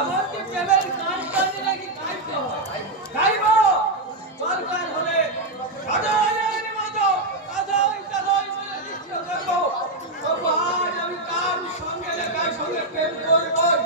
আমার কি প্রেমের গান গাইতে নাকি গাইতে হয়? গাইব দরকার হলে সাজানের মতো কাঁধাই কাঁধাই বলে নৃত্য করবো। তবু আজ আমি কার সঙ্গে লেখার সঙ্গে প্রেম করবই।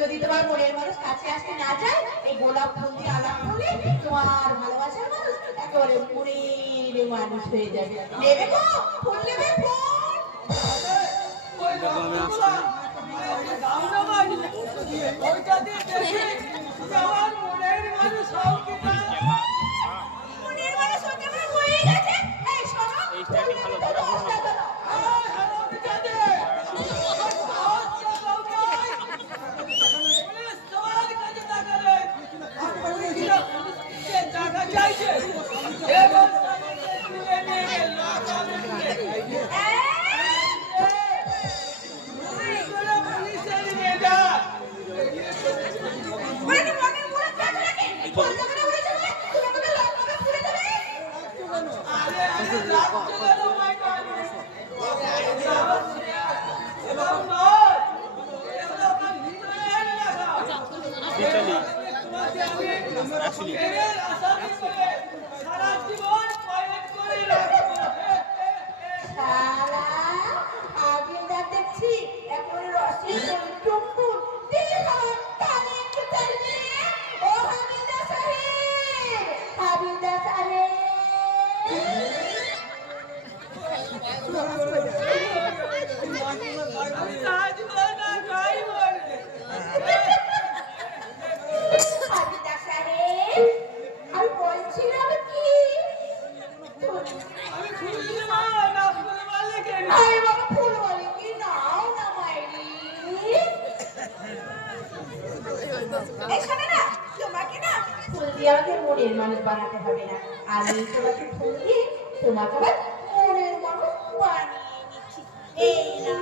যদি তোমার মনের মানুষ কাছে আসতে না চায়, এই গোলাপ ফুল দিয়ে আলাপ করে তোমার ভালোবাসার মানুষ একেবারে পুরীর মানুষ হয়ে যাবে। নেবে গো ফুল, নেবে ফুল। ওইটা দিয়ে দেখি আমার মনের মানুষ হও কিনা। মনের মানুষ হতে আমার হয়ে গেছে। এই শোনো, এইটাকে ভালো ধরে বলো না। আমাকে মনের মানুষ বানাতে হবে না, আমি তোমাকে ফুল দিয়ে তোমাকে আবার মনের মানুষ বানিয়ে নিচ্ছি। এই না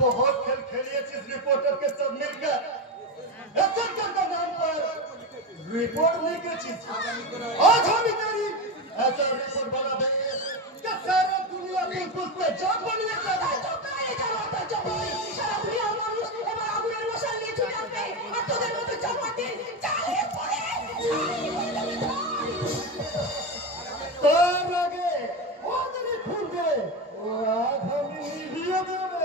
बहुत खेल खेलिए जिस रिपोर्टर के सब मिलकर का नाम पर रिपोर्ट लेके चीज आज हम तेरी ऐसा रिपोर्ट बना देंगे कि सारा दुनिया बिल्कुल पे जॉब बनने का सारा दुनिया মানুষ এবার আগুনের মশাল নিয়ে ছুটে আসবে আর তোদের মতো জমাতে চালিয়ে পড়ে তার আগে ওদের খুলবে ও আজ আমি নিভিয়ে দেবে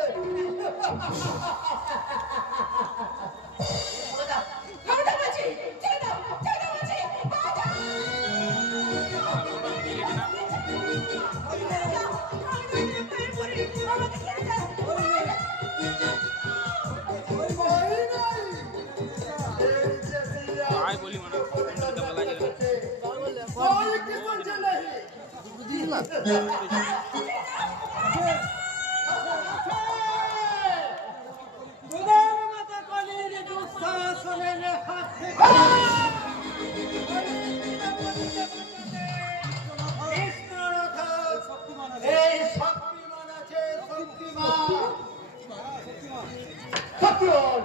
বল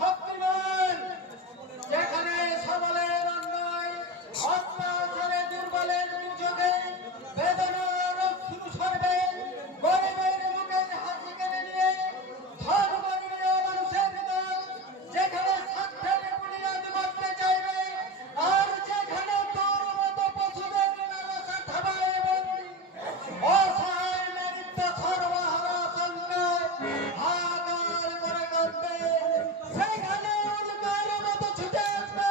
শক্তিমান যেখানে সবলের অন্যায় অত্যাচারে দুর্বলের দুর্যোগে বেদনার অশ্রু সরবে গরিবের মুখে হাসি কেড়ে নিয়ে ধর্মপ্রিয় মানুষের দল যেখানে স্বার্থের বুনিয়াদ করতে চাইবে আর যেখানে তোর মতো পশুদের লালসা থাবায় বন্দী অসহায় নারীত্ব সর্বহারা সন্ন্যায় হাহাকার করে কাঁদবে সেখানে উল্কার মতো ছুটে আসবে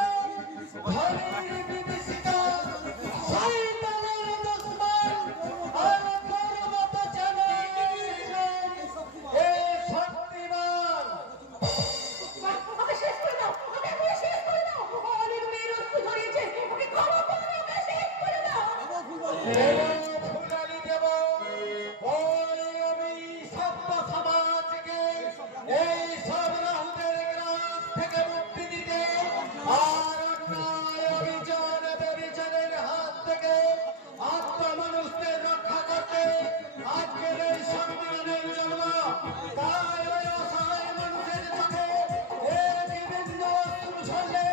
ধনীর বিভীষিকা শয়তানের দুশমন আর তোর মতো জানে এই শক্তিমান ওকে শেষ করে দাও, ওকে এখনই শেষ করে দাও। অনেক মেয়ের অস্ত্র ধরিয়েছে, ওকে ক্ষমা করে দাও, ওকে শেষ করে দাও। ফুলালি দেব ওই অভিশপ্ত সমাজকে এই সব রাহুদের গ্রাস থেকে মুক্তি দিতে আর অন্যায় অভিযান ব্যভিচারের হাত থেকে আত্মমানুষদের রক্ষা করতে আজকের এই সংবিধানের জন্ম তাই ওই অসহায় মানুষের চোখে এর বিভিন্ন অস্ত্র ছড়লে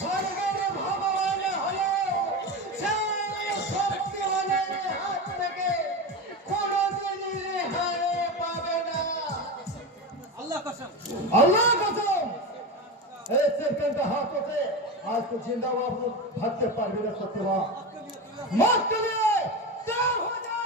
স্বর্গের ভগবান হলো সেই শক্তিমানের হাত থেকে কোনোদিনই রেহাই পাবে না। अल्लाह कसम ए सेकंड हाथों से आज तो जिंदा वापस भागते पारबी ना सत्यवान मौत के लिए तैयार हो जा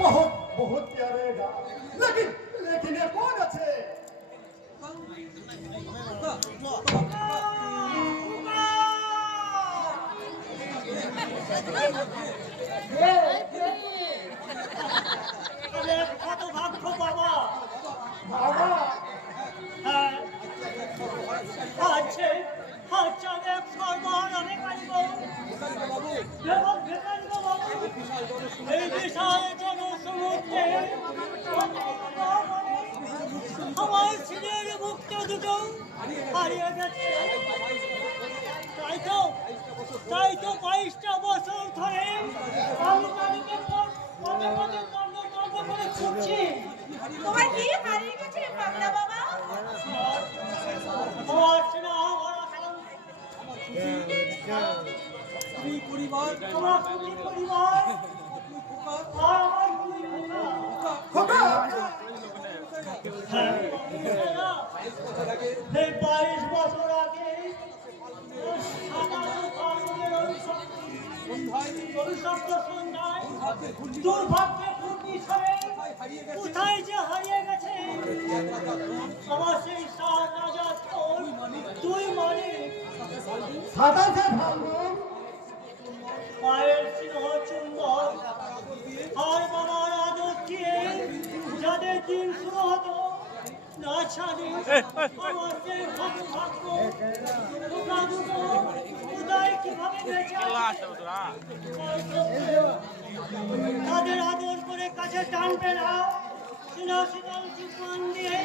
बहुत बहुत प्यारे गाना लेकिन ये कौन अच्छे কত ভাগ্য বাবা बाबा হ্যাঁ আছে আছে আমি সর্বহারা আমি কাটব এবং ভেতরব বাবু এই বিশাল জনসমুদ্রে আমার ছেলের মুক্ত দুটো হারিয়ে গেছে তাই তো 22টা বছর ধরে আমি তাদেরকে পদে পদে দণ্ড করে ছুটছি তোমার কি হারিয়ে গেছে পাগলা বাবা? দুর্ভাগ্যে কোথায় যে হারিয়ে গেছে আমার সেই সাত রাজার দুই মালিক सादा से भागो পায়ের সিংহ চুম্বক আর বাবার আদর দিয়ে যাদের দিন শুরু হতো না ছাড়ি আমার সেই ভাগ্য দুটো কোথায় কিভাবে বেঁচে আছে? তাদের আদর করে কাছে টানবে না শীতল জীবন দিয়ে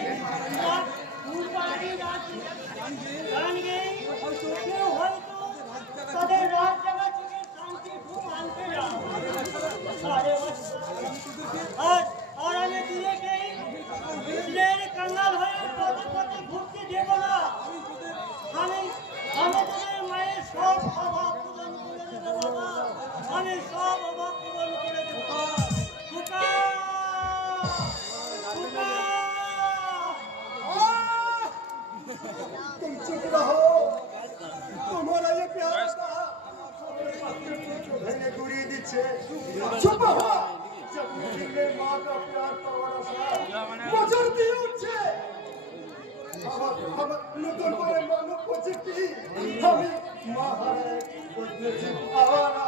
কেউ হয়তো তাদের রাত জাগা থেকে শান্তি খুব আনবে না আর আমি দুজনেই দিলের কাঙ্গাল হয়ে পথে পথে ঘুরতে দেব না আমি তোদের মায়ের সব অভাব পূরণ করে দেবো বাবা আমি সব অভাব পূরণ করে দেবো तुम चुप रहो तुम्हारा ये प्यार मैंने गुड़ी दीछे चुप हो जब मेरे माँ का प्यार मजरती उठे हम नতুন করে মানব প্রযুক্তি আমি মহারে বুঝতে আওয়ারা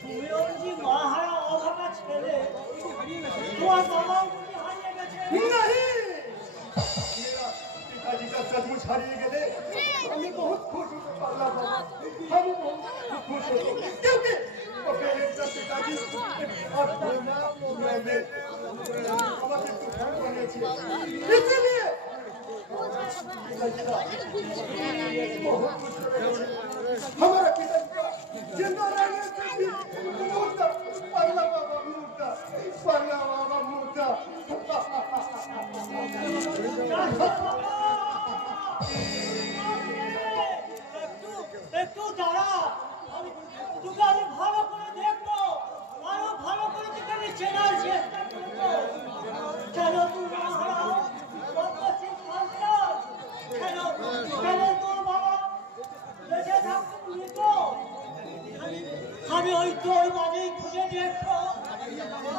তুমিও বুঝি মহারা অভাগা ছেলে তোমার বাবাও বুঝি হারিয়ে গেছে। नहीं मेरा पिताजी का सचमुच हारिए गए हम बहुत खुश हो पाला बाबा हम बहुत खुश हो क्योंकि मेरे पिताजी अपना नाम में हमारे तूफान बने थे इसलिए बहुत खुश हमारा पिताजी जिंदा रहने से भी मुर्दा पाला बाबा मुर्दा একটু দাঁড়া, তোকে আমি ভালো করে দেখবো, আরো ভালো করে তোকে আমি চেনার চেষ্টা করবো। কেন তুই মহারাজ বদমাশির সন্তান? কেন তোর বাবা বেঁচে থাকতে মৃত? আমি ওই তোর মাঝেই খুঁজে দেখবো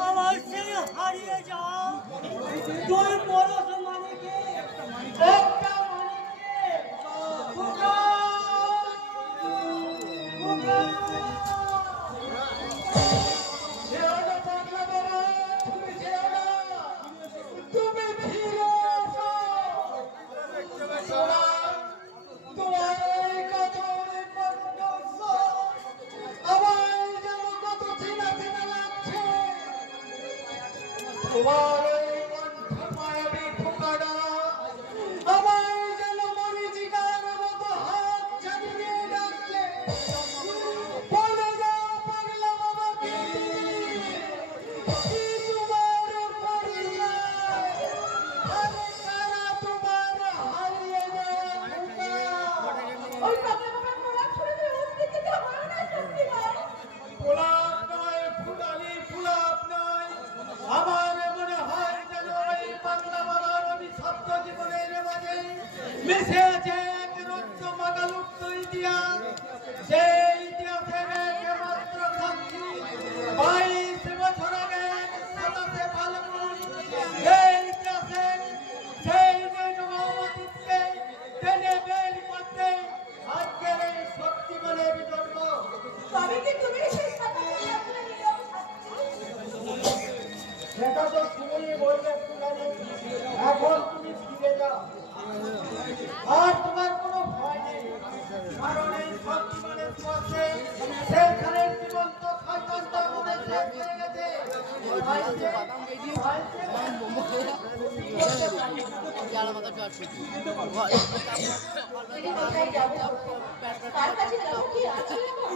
আমার সেই হারিয়ে যাও তুই পরশ মানিকে একটা মানিকে ফুকা ফুকা ওই পাগলা বাবার গোলাপ ছুঁড়ে ধরে উঠতে যেতে আমার না শক্তিমান। গোলাপ নয় ফুটালি ফুলাপ নয় আমার মনে হয় যেন এই বাংলা বাবার অভিশপ্ত জীবনের মাঝে মিশে আছে এক রুদ্র মাগালুপ্ত ইতিহাস। সেই ইতিহাসের একমাত্র সাক্ষী 22 বছর আগে 27 ফাল্গুন সেই ইতিহাসের সেই মহামতিকে টেনে বের করতে আজকের এই শক্তিমানের জন্ম। তবে কি তুমি সেই সাথে আপনার নীরব থাকছো? সেটা তো শুনেই বললে ফুলানি, এখন তুমি ফিরে যাও আর তোমার কোনো ভয় নেই, কারণ এই শক্তিমানের পথে সেখানে জীবন্ত শয়তানটা আমাদের শেষ হয়ে গেছে। তিনি কোথায় যাবো? কার কাছে যাবো? কি আছে আমার?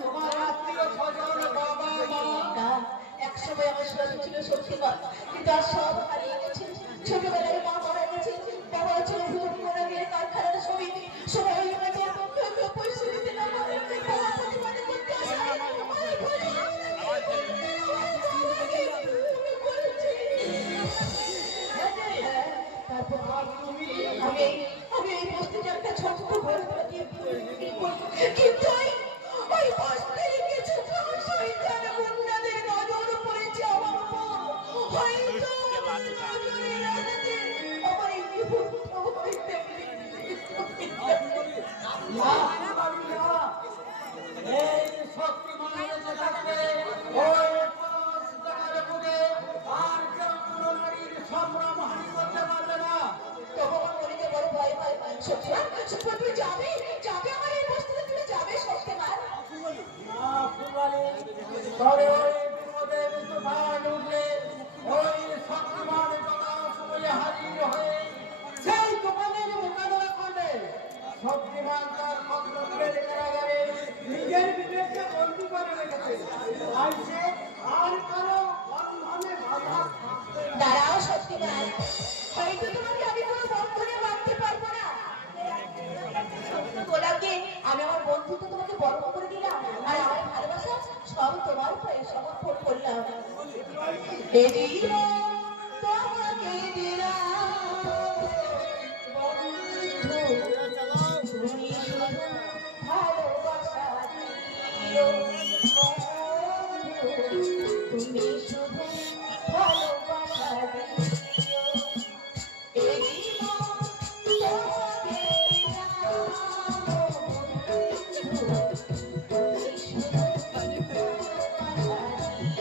তোমার আত্মীয় স্বজন বাবা মা না, একসময় আমার স্বামী ছিল শক্তিমান, কিন্তু আজ সব হারিয়ে গেছে। ছোটবেলায় মা মারা গেছে, বাবা ছিল ভূমির কারখানার শ্রমিক। সবাই মিলে তোর পক্ষে কেউ পয়সা দিতে না পারে, বাবা প্রতিবাদে করতে আসে। তারপর আমি এই বস্তিতে একটা ছোট্ট ঘর বানিয়ে কিন্তু ওই বস্তির কিছু শয়তান গুন্ডাদের নজর পড়েছে আমার উপর। হয়তো নজরে রাখতে আমার এই বিভক্ত হইতে এই শক্তিমানের থাকবে ওই পরশ জাগার বুকে আর কেউ কোনো নারীর সম্ভ্রম হানি করতে পারবে না। তখন মরিতে বড় ভয় ভয় সত্যিমান সত্যি তুই যাবে যাবে আমার এই বস্তিতে তুই যাবে সত্যিমান। না ফুলানি, তবে ওই বিপদের তুফান উঠলে ওই শক্তিমান জলাশয়ে হাজির হয়ে সেই তুফানের মোকাবেলা করবে। শক্তিমান তার মতলবের কারাগারে নিজের বিবেককে বন্দী করে রেখেছে, আর সে আর কারো বন্ধনে বাধা থাকবে না। দাঁড়াও সত্যিমান, হয়তো তোমাকে আমি কোনো বন্ধনে মানতে পারবো না। গোলাপকে আমি আমার বন্ধুত্ব তোমাকে বর্ণ করে দিলাম, আর আমার ভালোবাসা সব তোমার উপরে সমর্পণ করলাম। এ জীবন তোমাকে দিলাম বন্ধু, তুমি শুধু ভালোবাসা দিও বন্ধু, তুমি শুধু ভালোবাসা দিও। এ জীবন তোমাকে দিলাম বন্ধু, তুমি শুধু ভালোবাসা দিও।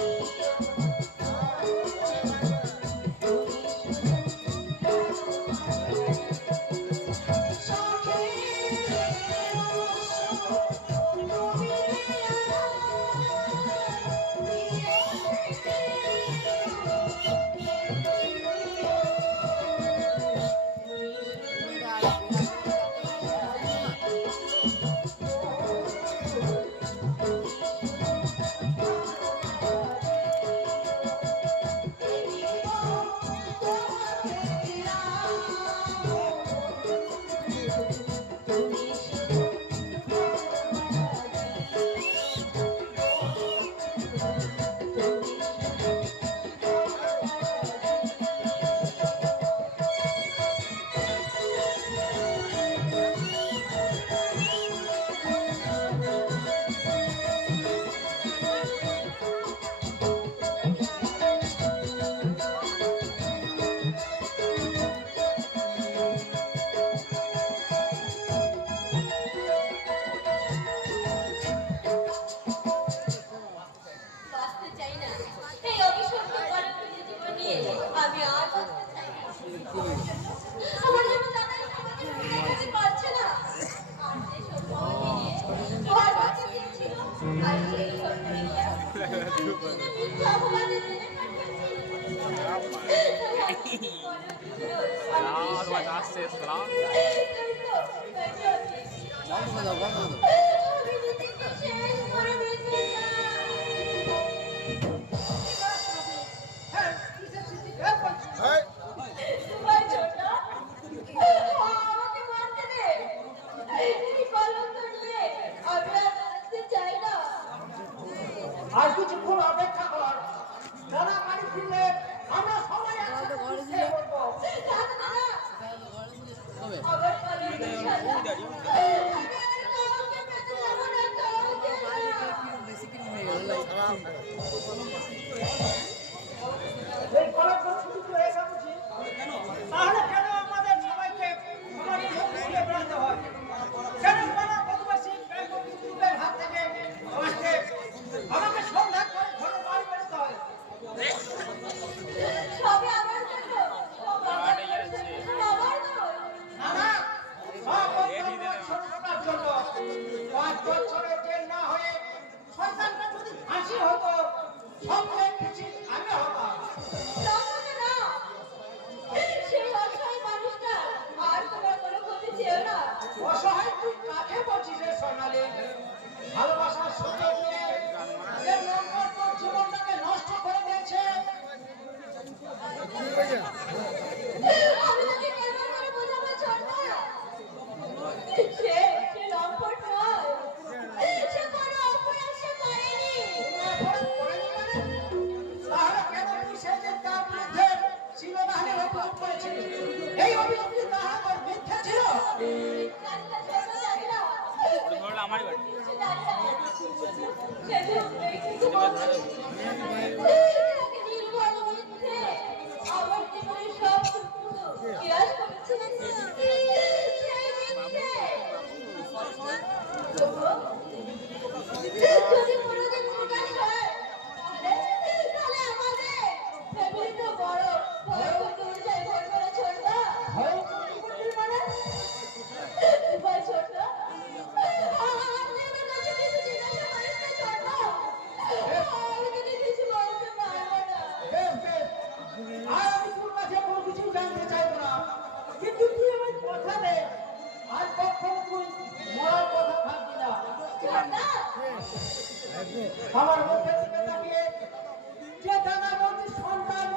আমার জন্য দাদা আমাকে ফিরে যেতে পারছে না। আর যে সব আমাকে নিয়ে ঘর বাঁচতে চেয়েছিল, আর সেই ঘর করে গিয়া মিথ্যা অপবাদে জেলে হ্যাঁ, কিসের চিঠি? হ্যাঁ, বলছি। আমাকে মারতে দে। এই কলঙ্ক নিয়ে আমি আর বাঁচতে চাই না। আর কিছুক্ষণ অপেক্ষা কর। দাদা বাড়ি ফিরলে আমরা সবাই একসাথে খেয়ে বলবো। দাদা, আবার পালিয়ে গেছে। আমি আর কাউকে পেতে যাব না, কাউকে না। এই কলঙ্ক ছুটি হয়ে গেছে। তাহলে কেন আমাদের সবাইকে সমাজে ঘুরে বেড়াতে হয়? কেন পাড়া প্রতিবেশী ব্যক্তিদের হাত থেকে আমাকে সন্ধ্যা করে ঘরে বাড়ি বেরোতে হয়? সবে আমার জন্য, সব আমার জন্য, সব আমার দোষ। না না, সব ছোটটার জন্য 5 বছরের জেল না হয়ে শয়তানটা যদি ফাঁসি হতো, সবচেয়ে খুশি আমি হতাম। তাহলে না, সেই অসহায় মানুষটা আর তোমার কোনো ক্ষতি চেয়েও না। অসহায় তুই কাকে বলছিস রে সোনালি? ভালোবাসার সুযোগ নিয়ে যে নম্বর তোর জীবনটাকে নষ্ট করে দিয়েছে। আমি তোকে কেমন করে বোঝাবো ছোট্টা? সে লম্পট নয়, সে কোনো অপরাধ সে করেনি। অপরাধ করেনি মানে? তাহলে কেন তুই সে যে তার বিরুদ্ধে শিরোধানের অভিযোগ করেছিলি? এই অভিযোগ কি তাহার মিথ্যা ছিল? কাজটা ছোট জানি না। সে জানি না। সে যে কিছু বলেনি। তাকে নির্ভর মিথ্যে আমার জীবনের সব সুখ বিরাজ করেছে। সেই মিথ্যে যদি কোনোদিন প্রকাশ হয়, তাহলে আমাদের ফ্যামিলিটা বড় বড় করতে উঠে যায়। ভয় করে ছোট না। ভয় করলি মানে? ভয় ছোট না। আপনি আমার কাছে কিছু জিজ্ঞাসা করেন না ছোট। আমি যদি কিছু বলতে পারবো না। বেশ বেশ, আর আমি তোর কাছে কোনো কিছু জানতে চাইবো না, কিন্তু তুই আমার কথা দে আর কখনো তুই মরার কথা ভাববি না। ছোট না। আমার মুখে দিকে তাকিয়ে যে দাদা বৌদির সন্তান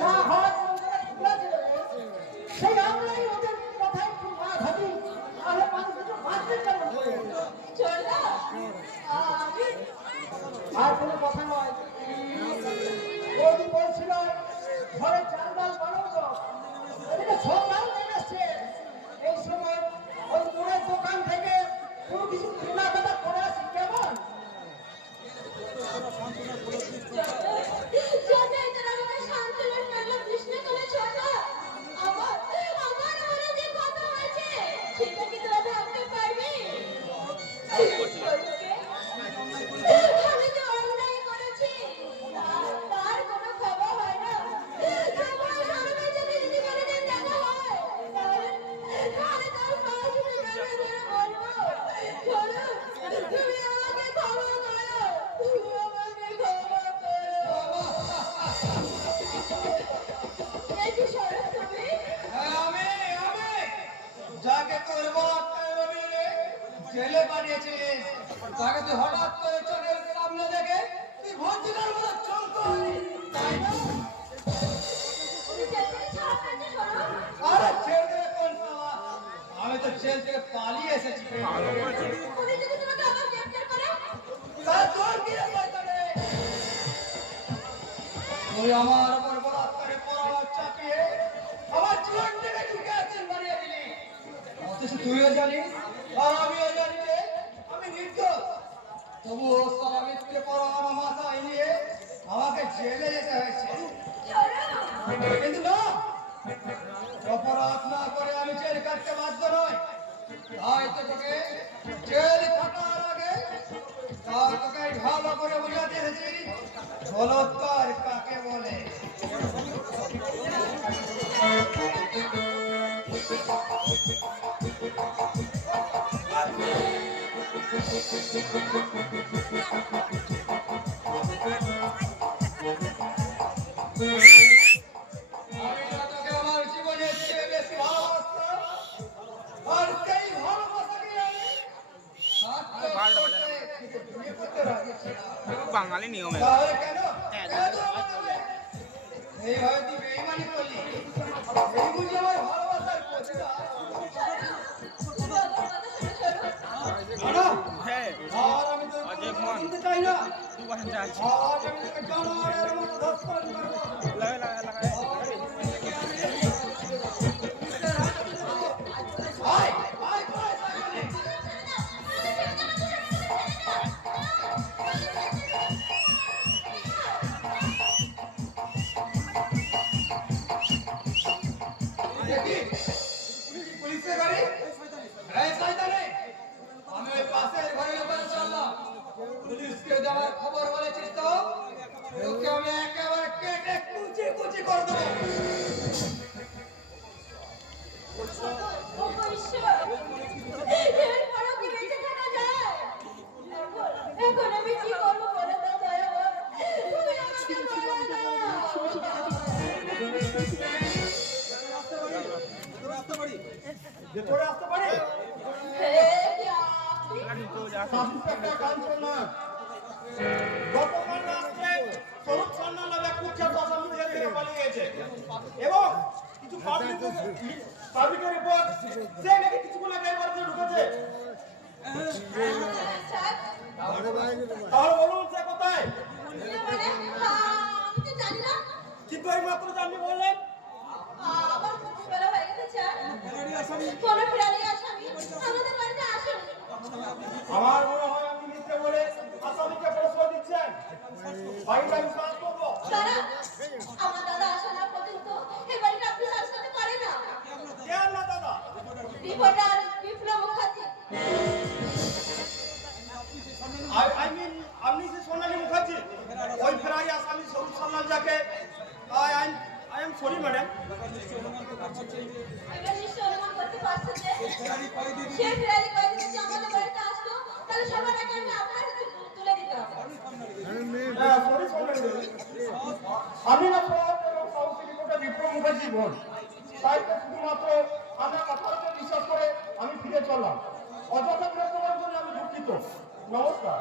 না হওয়ার জন্য খুলেছিল, সেই আমরাই ওদের কথায় একটু না ভাবি, তাহলে মানুষ কিছু ভাবতে কেমন করে? ছোট না। আমি আর কোনো কথা নয়। বৌদি বলছিল ঘরে চাল ডাল বানাবো তো, এদিকে সন্ধান নেমে এসছে। এই সময় ওই মোড়ের দোকান থেকে কোনো কিছু কেনাকাটা করে আসি, কেমন? ছোট এটা আমাকে শান্তির মেলা কৃষ্ণ করে ছোট। আমার আমার মনে যে কথা হয়েছে সেটা কি তোরা ভাবতে পারবি? আমি যে অন্যায় করেছি তার কোনো খবর হয় না। আমার স্বামীর সাথে যদি কোনোদিন দেখা হয় তাহলে তার পায়ে ধরে বলবো, চলো তুমি আমাকে ক্ষমা করো, তুমি আমাকে ক্ষমা করো। এই যে শরৎ তুমি আমি যাকে তোর বাপ জেলে পাঠিয়েছিস, তাকে তুই হঠাৎ করে চোখের সামনে দেখে তুই ভর্তিকার মতো চমকালি, তাই না? তুমি যেতে ছাড়াতে শরৎ। আরে ছেড়ে দে কোন শালা? আমি তো জেল থেকে পালিয়ে এসেছি। পুলিশ যদি তোমাকে আবার গ্রেফতার করে তার তোর কি রে শয়তানে? তুই আমার উপর বলাৎকারে পরামর্শ চাপিয়ে আমার জীবনটাকে ঢুকে আছেন বানিয়ে দিলি। অথচ তুইও জানিস আর আমিও জানি যে আমি নির্দোষ। তবুও সালামিত্রে পরোয়া মাথায় নিয়ে আমাকে জেলে যেতে হয়েছে। কিন্তু না, অপরাধ না করে আমি জেল কাটতে বাধ্য নই। তাই তো তোকে জেল কাটার আগে তোকে ভালো করে বুঝাতে এসেছি বলৎকার কাকে বলে। আমি না তোকে আমার জীবনের চেয়ে বেশি ভালোবাসতাম, আর সেই ভালোবাসাকে আমি বিয়ে করতে রাজি ছিলাম। বাঙালি নিয়মে তাহলে কেন কেন আমাকে এইভাবে তুই বেঈমানি করলি? এই বুঝি আমার ভালোবাসার প্রতিদান? না, হ্যাঁ আর আমি তোর অজয় কথা ফোন। শুনতে চাই না। তুই বসে যাচ্ছি আজ আমি তোকে জানোয়ারের মতো ধর্ষণ করবো। লাগা লাগা লাগা আয়, আয়, আয়, সামনে। দেখি, পুলিশের গাড়ি? এই শয়তানে, আমি ওই পাশের ঘরের ব্যাপারে চললাম। পুলিশকে দেওয়ার খবর বলেছিস তো? তোকে আমি একেবারে কেটে কুচি কুচি করে দেবো। ওগো ঈশ্বর, এরপরও কি বেঁচে থাকা যায়? এখন আমি কি করবো বলো তো দয়াবর? তুমি আমাকে বলো না। ভেতরে আসতে পারি? হে কি আপনি? ইন্সপেক্টর কাঞ্চনা, গতকাল রাত্রে স্বরূপ সান্যাল নামে এক কুখ্যাত আসামি জেল থেকে পালিয়ে গেছে এবং কিছু পাবলিকের রিপোর্ট সে নাকি কিছুক্ষণ আগে এই বাড়িতে ঢুকেছে। স্যার, তাহলে বলুন সে কোথায়? মানে আমি তো জানি না। কিন্তু এই মাত্র জাননি বললেন। আমার খুব বেলা হয়ে গেছে স্যার। কোনো ফেরারি আসামি আমাদের বাড়িতে আসেনি। আমার মনে হয় আপনি মিথ্যে বলে আসামিকে প্রশ্রয় দিচ্ছেন। বাড়িটা আমি সার্চ করবো। দাদা, আমার দাদা আসা না পর্যন্ত এই বাড়িটা আপনি সার্চ করতে পারেন না। কেন না দাদা? Reporter Biplab Mukherjee. I mean, আপনি যে সোনালী মুখার্জি, ওই ফেরারি আসামি স্বরূপ সান্যাল যাকে I am sorry, madam. এবার নিশ্চয় অনুমান করতে পারছেন যে সে ফেরারি কয়েকদিন যদি আমাদের বাড়িতে আসতো তাহলে সবার আগে আমি আপনার হাতে তুলে দিতাম। Sorry, আমি না সাউথ রিপোর্টার বিপ্লব মুখার্জি বোন। তাই তো শুধুমাত্র আমার কথার উপর বিশ্বাস করে আমি ফিরে চললাম। অযথা বিরক্ত করার জন্য আমি দুঃখিত। নমস্কার।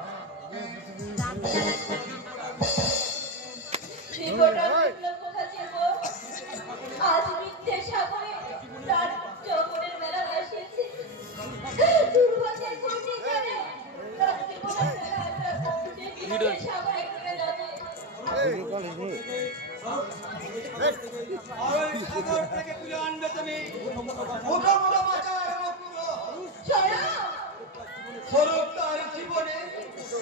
রিপোর্টার বিপ্লব মুখার্জির বোন আজ মিথ্যের সাগরে তার যৌবনের মেলা ভাসিয়েছে। দুর্ভাগ্যের ঘূর্ণি করে তার জীবনের মেলা মিথ্যের সাগরে ডুবে যাবে। আর ওই সাগর থেকে তুলে আনবে তুমি। মুখো মুখো বাঁচায় মুখো। সরাও! স্বরূপ তার জীবনে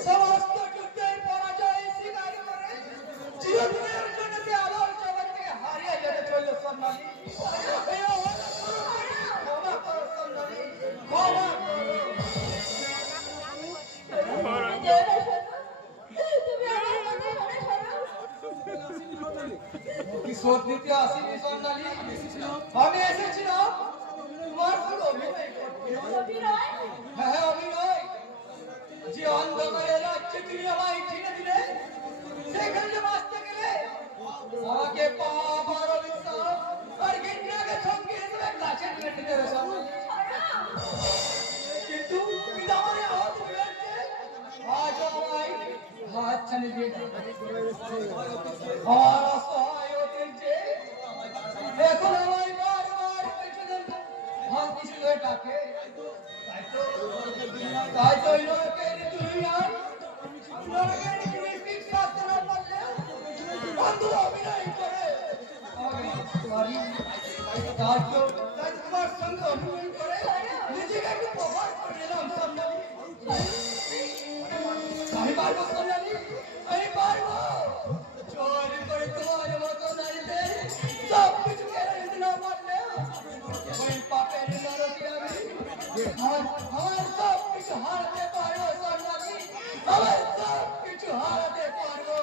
সমস্ত যুদ্ধের পরাজয় স্বীকার করে চিরদিনের জন্য সে আলোর জগৎ থেকে হারিয়ে যেতে চলল সোনালী। ক্ষমা করো সোনালী, ক্ষমা করো। প্রতিশোধ নিতে আসিনি সোনালী, আমি এসেছিলাম তোমার সঙ্গে অভিনয় করতে। হ্যাঁ, অভিনয়। যে অন্ধকারে রাজ্যে তুমি আমায় ঠেলে দিলে, সেখানে বাঁচতে গেলে আমাকে পাপ আর অবিশ্বাস আর ঘৃণাকে সঙ্গে হিসেবে কাছে টেনে দেবে সোনালী। কিন্তু পিতামহে আহত হয়েছে, আজও আমায় হাত ছাড়িয়ে দিয়ে যাবে। আমার অসহায় অতীতে এখন আমায় বারবার পেছনে হাত পিছনে ডাকে। তাই তো ওই নরকের দুনিয়ায় নরকের নির্ভীক শাস্তি না পারলে বন্ধু অভিনয় করে আমাকে মারতে পারি। তাই তো তোমার সঙ্গে অভিনয় করে নিজেকে একটু প্রভাব করে নিলাম সোনালী। আমি পারবো সোনালী, আমি পারবো। চোরি করে তোমার মতো নারীদের সব কিছু কেড়ে নিতে না পারলে ওই পাপের নরকে আমি আমার সব কিছু হারাতে পারবো সোনালী, আমার সব কিছু হারাতে পারবো,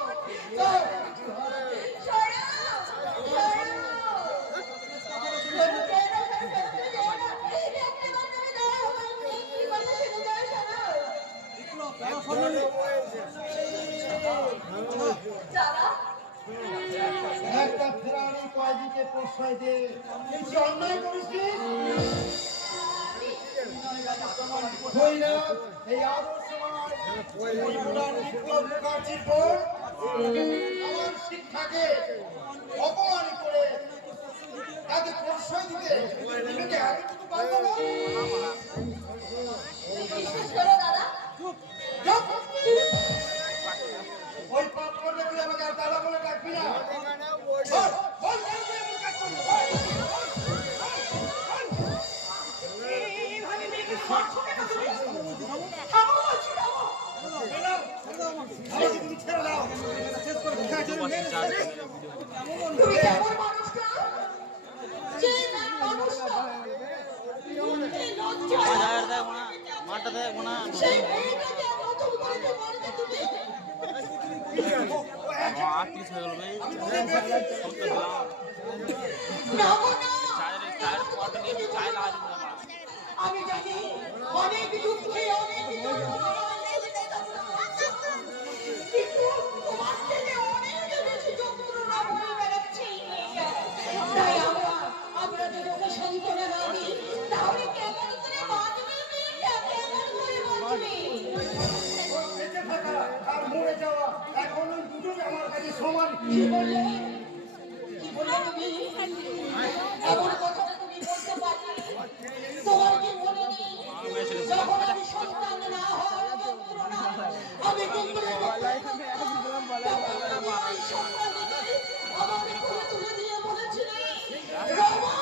সব কিছু হারাতে। একটা ফেরারি কয়েদিকে প্রশ্রয় দে এই যে অন্যায় করেছিস ভৈরব এই আদর্শবান ত্রিপুরার বিপ্লব মুখার্জির পর আমার শিক্ষাকে অপমানিত করে তাকে প্রশ্রয় দিতে এটাকে এতটুকু পারত না বিশ্বাস করো দাদা, চুপ! ওই পাপ করলে তুই আমাকে আর দাদা বলে ডাকবি না বল, বল, কেন তুই এমন কাজ করলি? বল, এইভাবে মেয়েকে মারছো কেন তুমি? থামো বলছি, থামো। আমাকে তুমি ছেড়ে দাও তুমি কেমন মানুষটা? যে না মানুষটা? এই লজ্জা। মারটা দেখ না সেই মেয়েটাকে নতুন করে যে মারতে তুমি? 38 হয়ে গেল ভাই না গো না। চায়ের পটে নিয়ে চায় লাগা দিবে না আমি জানি অনেক দুঃখে অনেক কিন্তু তোমার থেকে অনেক বেশি যন্ত্রণা বয়ে বেড়াচ্ছি। তাই আমরা যদি ওকে সান্ত্বনা না দিই তাহলে কেমন করে বাঁচবে মেয়েটা? কেমন করে বাঁচবে? বেঁচে থাকা আর মরে যাওয়া এখন ওই দুটোই আমার কাছে সমান কি বললে? কি বললে তুমি? এমন কথাটা তুমি বলতে পারলে? তোমার কি মনে নেই? যখন আমি সন্তান না হওয়ার যন্ত্রণা আমি কুকুরের আমাকে কোলে তুলে দিয়ে বলেছিলে, রমা,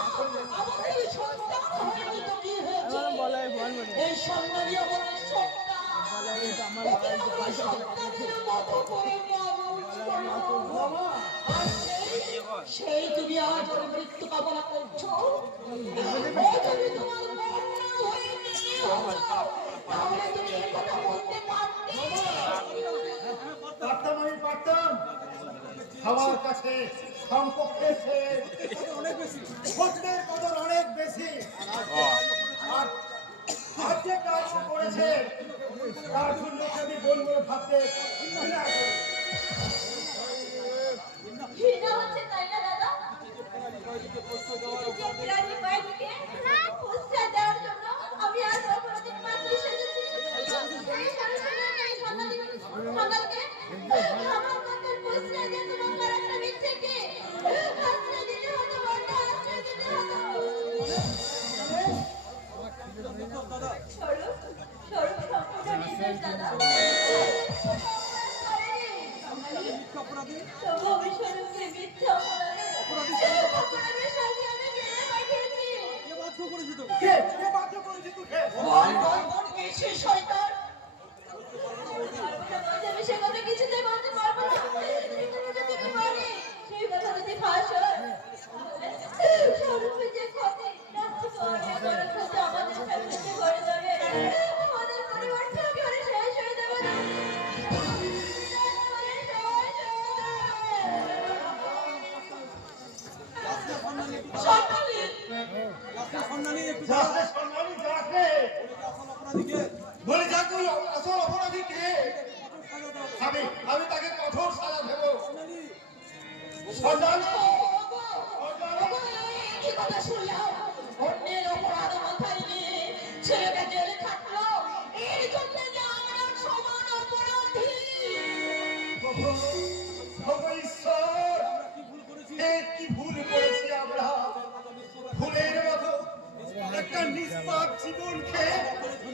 আমাকে এই সন্তান হয়নি তো কি হয়েছে? এই সম্মানী আমার সন্তান। ওকে আমার সন্তানের মতো করে মানুষ করো। আর সেই তুমি আজ ওর মৃত্যু কামনা করছো। ও যদি তোমার কন্যা হয়ে মেয়ে হতো, তাহলে তুমি এই কথা বলতে পারতে। পারতাম, আমি পারতাম। আমার কাছে সম্পর্কে সত্যের কদর অনেক বেশি আর আজ যে কাজ করেছে তার জন্য আমি বলবো ভাবতে ঘৃণা করি। ঘৃণা হচ্ছে তাই না দাদা? যে প্রাণী বাইকে প্রশ্রয় দেওয়ার জন্য আমি আজ অপরাধীর পাত্রী সেজেছি। এই সন্তানকে আমার মাথার প্রশ্রয় দিয়ে তোমার কারাটা মিথ্যেকে আশ্রয় দিতে হতো, বড্ড আশ্রয় দিতে হতো। স্বরূপ, স্বরূপ সম্পূর্ণ নির্দোষ দাদা। তবু আমি স্বরূপকে মিথ্যা অপরাধের সঙ্গে আমি জেলে পাঠিয়েছি। কে বাধ্য করেছে তোকে? বল, বল, বল, কে সে শয়তান? আমি সে কথা কিছুতেই বলতে পারবো না। কিন্তু যদি তুমি বলে, সেই কথা যদি ফাঁস হয়, স্বরূপের যে ক্ষতি, অনেক বড় ক্ষতি আমাদের ফ্যামিলিতে করে যাবে। আমাদের পরিবারটা একেবারে শেষ হয়ে যাবে। সন্তানী, যাকে সম্মানী যাকে বলে যা তুই আসল অপরাধী কে? আমি তাকে কঠোর সাজা দেব। সন্তানী, কি কথা শুনলাম? অন্যের অপরাধ মাথায় নিয়ে ছেলেকে জেলে খাটলো, এর জন্য যে আমরা সমান অপরাধী। ভগবান ঈশ্বর, কি ভুল করেছি আমরা? ভুলের মতো একটা নিষ্পাপ জীবনকে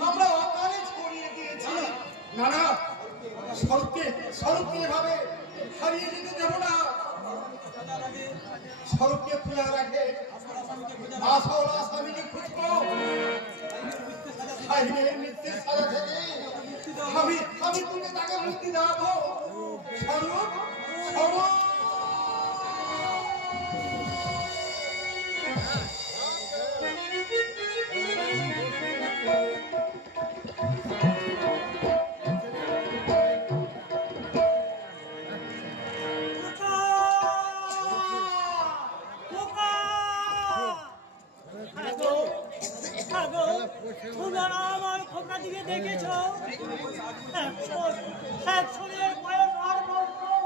আমরা অকালে ছড়িয়ে দিয়েছি। না না, স্বরূপকে এভাবে হারিয়ে যেতে দেব না। স্বরূপকে খোঁজার আগে আসল আসামিকে খুঁজবো। আইনের মৃত্যুর সাজা থেকে আমি তোকে তাকে মুক্তি দেবো। স্বরূপ, স্বরূপ। আমার খোকা দিকে দেখেছ? একশো বয়স 8 বছর।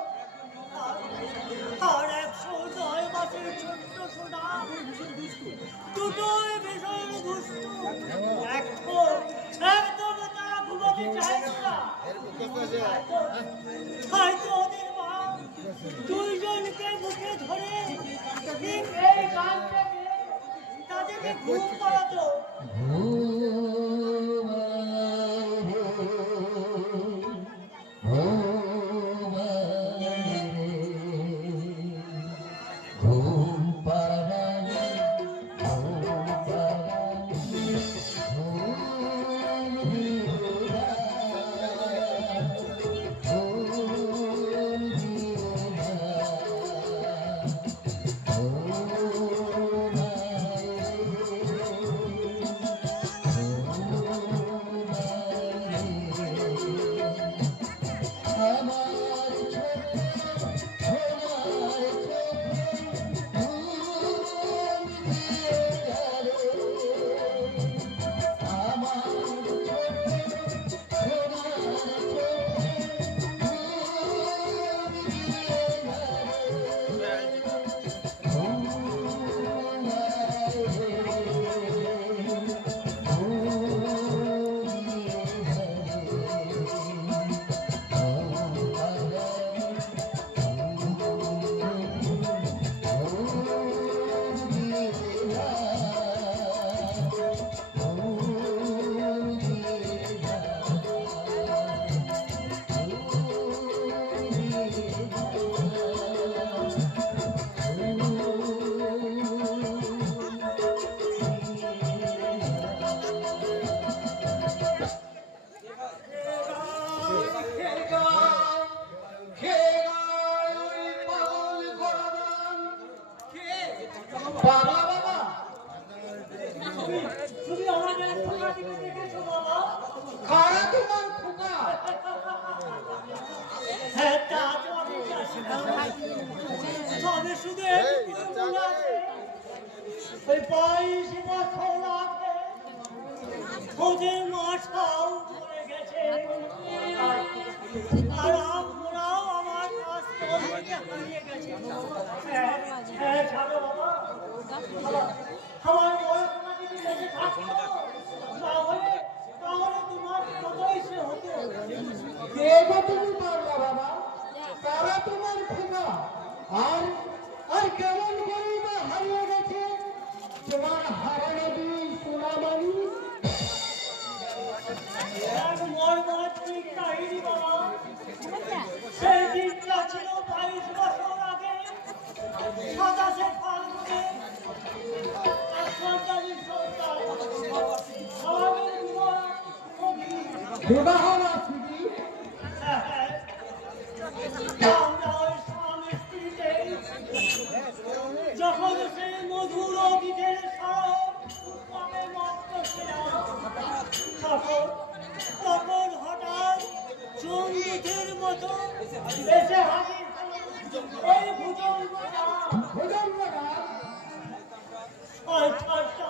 আমাকে ঘুম পাড়াতো। বাবা বাবা তুমি আমাকে খোকা দিকে দেখেছো বাবা? কারা তোমার খোকা? হ্যাঁ, তা তো আমি জানি না। তবে শুধু এটুকু মনে আছে, ওই 22 বছর আগে ওদের মাথাও পড়ে গেছে। আর আমরাও আমার কাছ থেকে হারিয়ে গেছে। হ্যাঁ, ছাড়ো বাবা। আমার বড় কোনো যদি বেঁচে থাকতো, তাহলে তোমার কতই সে হতো। কে গো তুমি পাগলা বাবা? কারা তোমার খোকা? আর আর কেমন করেই বা হারিয়ে গেছে তোমার হারানো দুই সোনামণি? এক মর্মান্তিক কাহিনী বাবা। সেই দিনটা ছিল 22 বছর আগে, 27 ফাল্গুনে। এক সন্তানের সন্তান আমাদের বিবাহ বার্ষিকী আমরা ওই স্বামী স্ত্রীতে যখন সেই মধুর অতীতের সবে মত্ত ছিলাম, তখন হঠাৎ চুম্বিতের মতো এসে হাজির হলো ওই ভুজঙ্গটা। শয়তানটা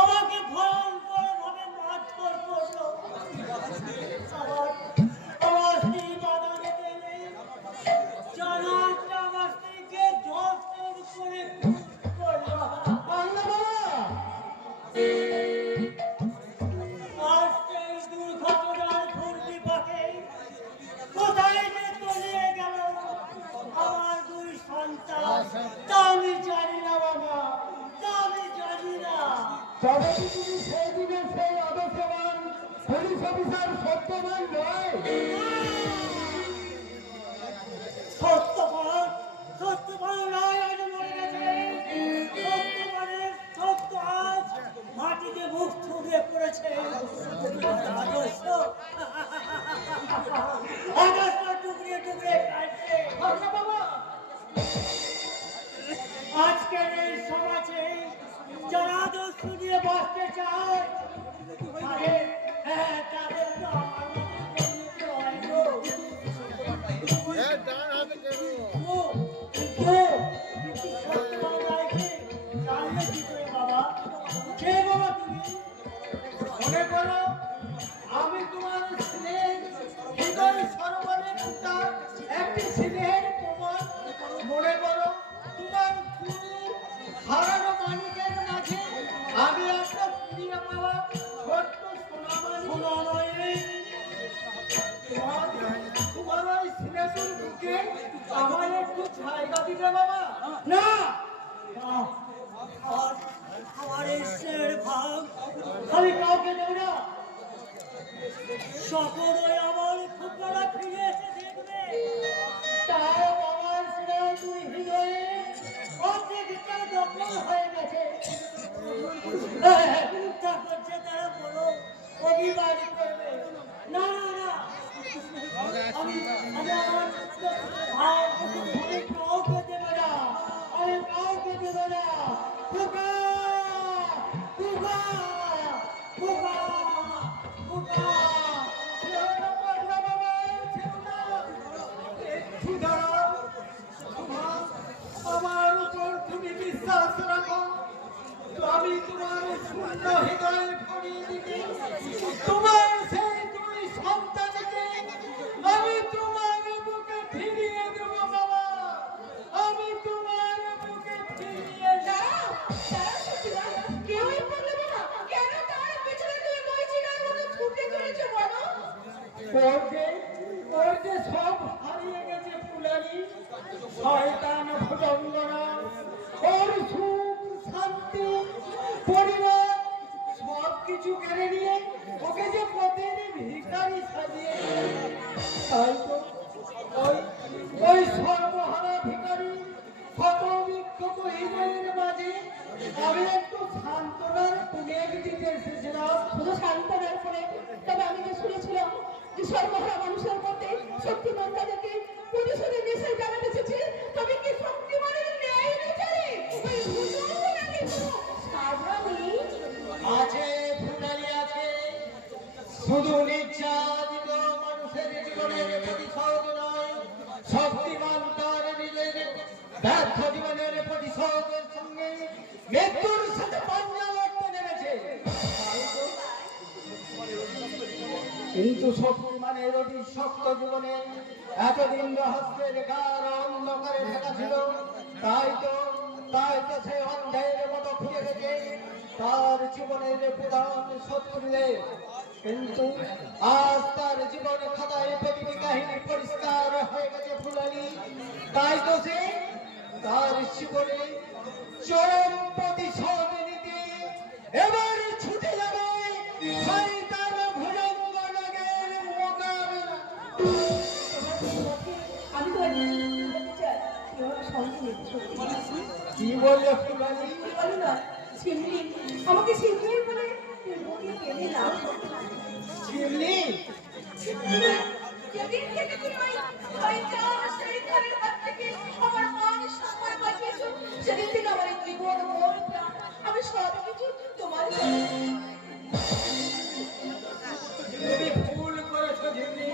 আমাকে ভয়ঙ্কর ভাবে মারধর করলো। আমার স্ত্রী বাধা দিতে এলে জানাটা আমার স্ত্রীকে ধর্ষণ করে করলো। আর সেই দুর্ঘটনার ঘূর্ণিপাকে কোথায় যে তলিয়ে গেল আমার দুই সন্তান, তা আমি জানি না বাবা, তা আমি জানি না। তবে কি তুমি সেই দিনের সেই অবসরবান পুলিশ অফিসার সত্যবান নয়? সত্যবান রায় আজ মরে গেছে। সত্য আজ মাটিতে মুখ থুবড়ে পড়েছে। আদর্শ টুকরে টুকরে কাটছে। বাবা আজকের এই সমাজে যারা আদর্শ নিয়ে বাঁচতে চায় তাদের তো আমার মতো পরিণত হয় গো। জানলে কি করে বাবা? কে বাবা তুমি? মনে করো আমি তোমার স্নেহ হৃদয় সরোবরে ফুটা একটি স্নেহের প্রমাণ। মনে করো তোমার গুরু হারানো মানিকের মাঝে আমি একটা ফিরিয়ে পাওয়া ছোট্ট সোনামণি। তোমার ওই স্নেহের বুকে আমার একটু জায়গা দিবে বাবা? না, আর সকলে আমার ফুটবলা ফিরে এসে দেখবে তার আমার স্নেহ দুই হৃদয়ে অর্ধেকটা দখল হয়ে গেছে চিন্তা করছে তারা বড় অভিমান করবে না না না আমি আমার ভাই আমি কাউকে দেবো না আমি কাউকে দেবো না ফুকা ফুকা ফুকা ফুকা আমার উপর তুমি বিশ্বাস রাখো তো আমি তোমার শূন্য হৃদয় ভরিয়ে দিবি তোমার সেই দুই সন্তানকে আমি তোমার বুকে ফিরিয়ে দেব বাবা আমি তোমার বুকে ফিরিয়ে দেব কেউই বলবে না কেন তার পেছনে তুমি বইছিলার মতো ছুটে চলেছো বলো ওর যে সব হারিয়ে গেছে ফুলারি শয়তান ভুজঙ্গরা ওর সুখ শান্তি পরিবার সব কিছু কেড়ে নিয়ে ওকে যে প্রতিদিন ভিখারি সাজিয়ে তাই তো ওই সর্বহারা ভিখারি ক্ষত বিক্ষত হৃদয়ের মাঝে আমি একটু সান্ত্বনার পুনেক দিতে এসেছিলাম শুধু সান্ত্বনার পরে তবে আমি যে শুনেছিলাম যে সর্বহারা মানুষের মধ্যে শক্তিমান তাদেরকে প্রতিশোধের নেশায় জানাতে এসেছে তবে কি শক্তিমানের ন্যায় বিচারে ওই ভুজঙ্গ নাকি কোনো সাবরানি আছে ফুলারি আছে শুধু নির্যাতিত মানুষের জীবনের প্রতিশোধ নয় শক্তিমান তার নিজের ব্যর্থ জীবনের প্রতিশোধের সঙ্গে মৃত্যুর সাথে পাঞ্জা লড়তে নেমেছে কিন্তু শক্তিমানের অভিশপ্ত জীবনে এতদিন রহস্যের গাঢ় অন্ধকারে ঢাকা ছিল তাই তো সে অন্ধের মতো খুঁজে গেছে তার জীবনের প্রধান শত্রুদের কিন্তু আজ তার জীবন খাতায় প্রতিটি কাহিনী পরিষ্কার হয়ে গেছে ফুলারি তাই তো সে তার জীবনে চরম প্রতিশোধ নিতে এবার ছুটে যাবে শয়তান ভুজঙ্গ নাগের মোকাবেলা আমি তো বলতে চাই কিভাবে সঙ্গে নিতে সত্যি কি বললে ফুলারি বলো না ছিমলি আমাকে ছিমলি বলে বুকে টেনে নাও চিমনি যেদিন থেকে তুমি ওই চার শরীরের হাত থেকে আমার মান সম্মান বাঁচিয়েছো সেদিন থেকে আমার এই জীবন মন প্রাণ আমি সব কিছু তোমার তুমি ভুল করেছো ঝিমনি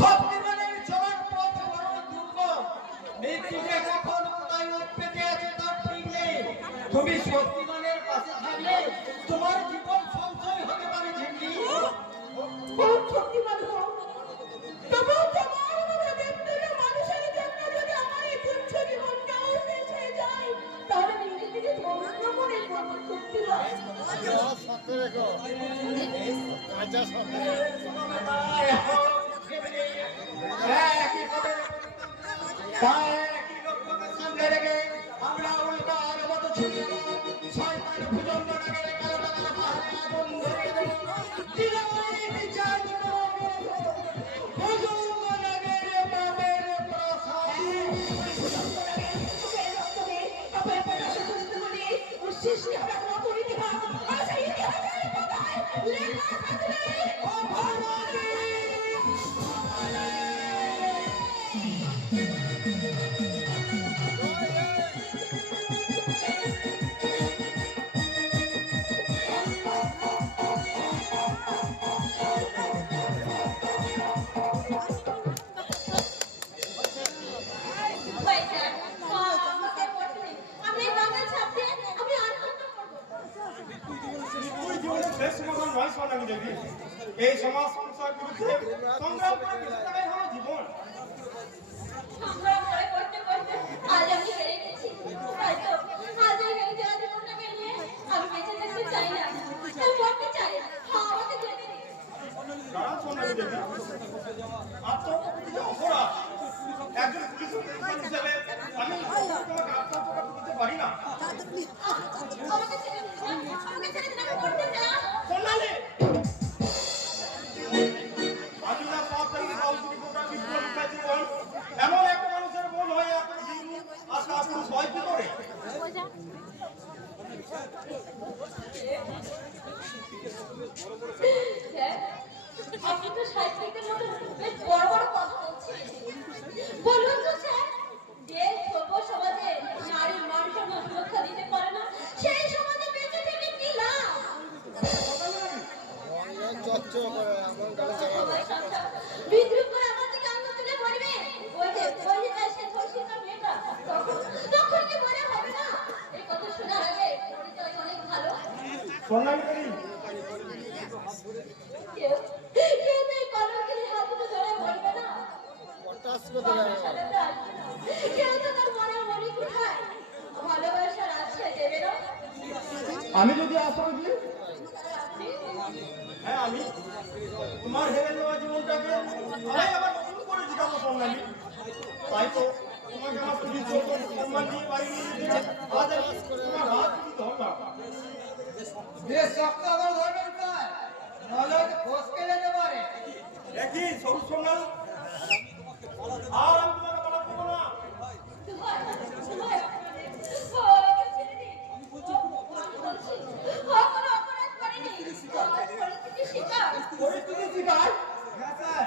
শক্তিমানের চলার পথ বড় দুর্গম মৃত্যুকে কখন কোথায় পেতে আছে তার ঠিক নেই তুমি শক্তিমানের পাশে থাকলে তোমার জীবন সঞ্চয় হতে পারে ঝিমনি খুব শক্তিমান হও তবুও তোমার মতো দেবতুল্য মানুষের জন্য যদি আমার এই তুচ্ছ জীবনটাও শেষ হয়ে যায় তাহলে নিজে থেকে ধ্বংস করে করবো শক্তিমান একই পথে তাই একই লক্ষ্যকে সামনে রেখে আমরা উল্কার মতো ছুটে শয়তান ভুজঙ্গ নাগের কালো টাকার পাহাড়ে আগুন ধরিয়ে দেব দিলাই বিচার করব ভুজঙ্গ নাগের পাপের প্রসাদ সৃষ্টি হবে কোনো পরিণীতা আর সেই ইতিহাসের পাতায় লেখা থাকবে ও ভগবান আমি বাংলা ছাপতে আমি আনন্দ করব তুই জীবনের শেষ সমাধান নয় সোনালি দেবী এই সমাজ সংসার বিরুদ্ধে সংগ্রাম করে বেঁচে থাকাই হলো জীবন সংগ্রাম করে করতে করতে আজ আমি হেরে গেছি হয়তো আজ এই হেরে যাওয়া জীবনটাকে নিয়ে আমি বেঁচে থাকতে চাই না আমি মরতে চাই আমাকে যেতে দিন দাঁড়ান সোনালি দেবী আত্মহত্যা যে অপরাধ একজন পুলিশ অফিসার হিসেবে আমি তোমাকে আত্মহত্যা করতে পারি না আমাকে ছেড়ে দিন আমাকে ছেড়ে দিন আমি মরতে চাই সোনালি আপনি তো সাহিত্যিকের মতো বেশ বড় বড় কথা বলছেন। বলুন তো স্যার, যে সভ্য সমাজে নারীর মান সম্মান সুরক্ষা দিতে পারে না, সেই সমাজে বেঁচে থেকে কি লাভ? বিদ্রুপ করে আমার দিকে আঙুল তুলে বলবে, ওই যে সে ধর্ষিতা মেয়েটা, তখন কি মনে হবে না? এই কথা শোনার আগে পরিচয় অনেক ভালো। স্বর্ণালী কেউ কেউ তো এই কলঙ্কের হাত দুটো ধরে বলবে না, কেউ তো তার মনের মনি কোথায় ভালোবাসার আশ্রয় দেবে না। আমি যদি আশ্রয় দিই, আপনি হ্যাঁ আমি তোমার হেরে যাওয়া জীবনটাকে আমি আবার নতুন করে জিজ্ঞাসা করলাম। তাই তো তোমাকে আমার পুলিশ সম্মান দিয়ে বাড়ি নিয়ে যেতে আজ আমি তোমার হাত তুলি ধরলাম। বেশ শক্ত করে ধরবেন স্যার, নাহলে হয়তো ফসকে যেতে পারে। দেখি সবুজ সোনাল, আর আমি তোমাকে বলা দেবো না। পরিস্থিতি শিকার হ্যাঁ স্যার,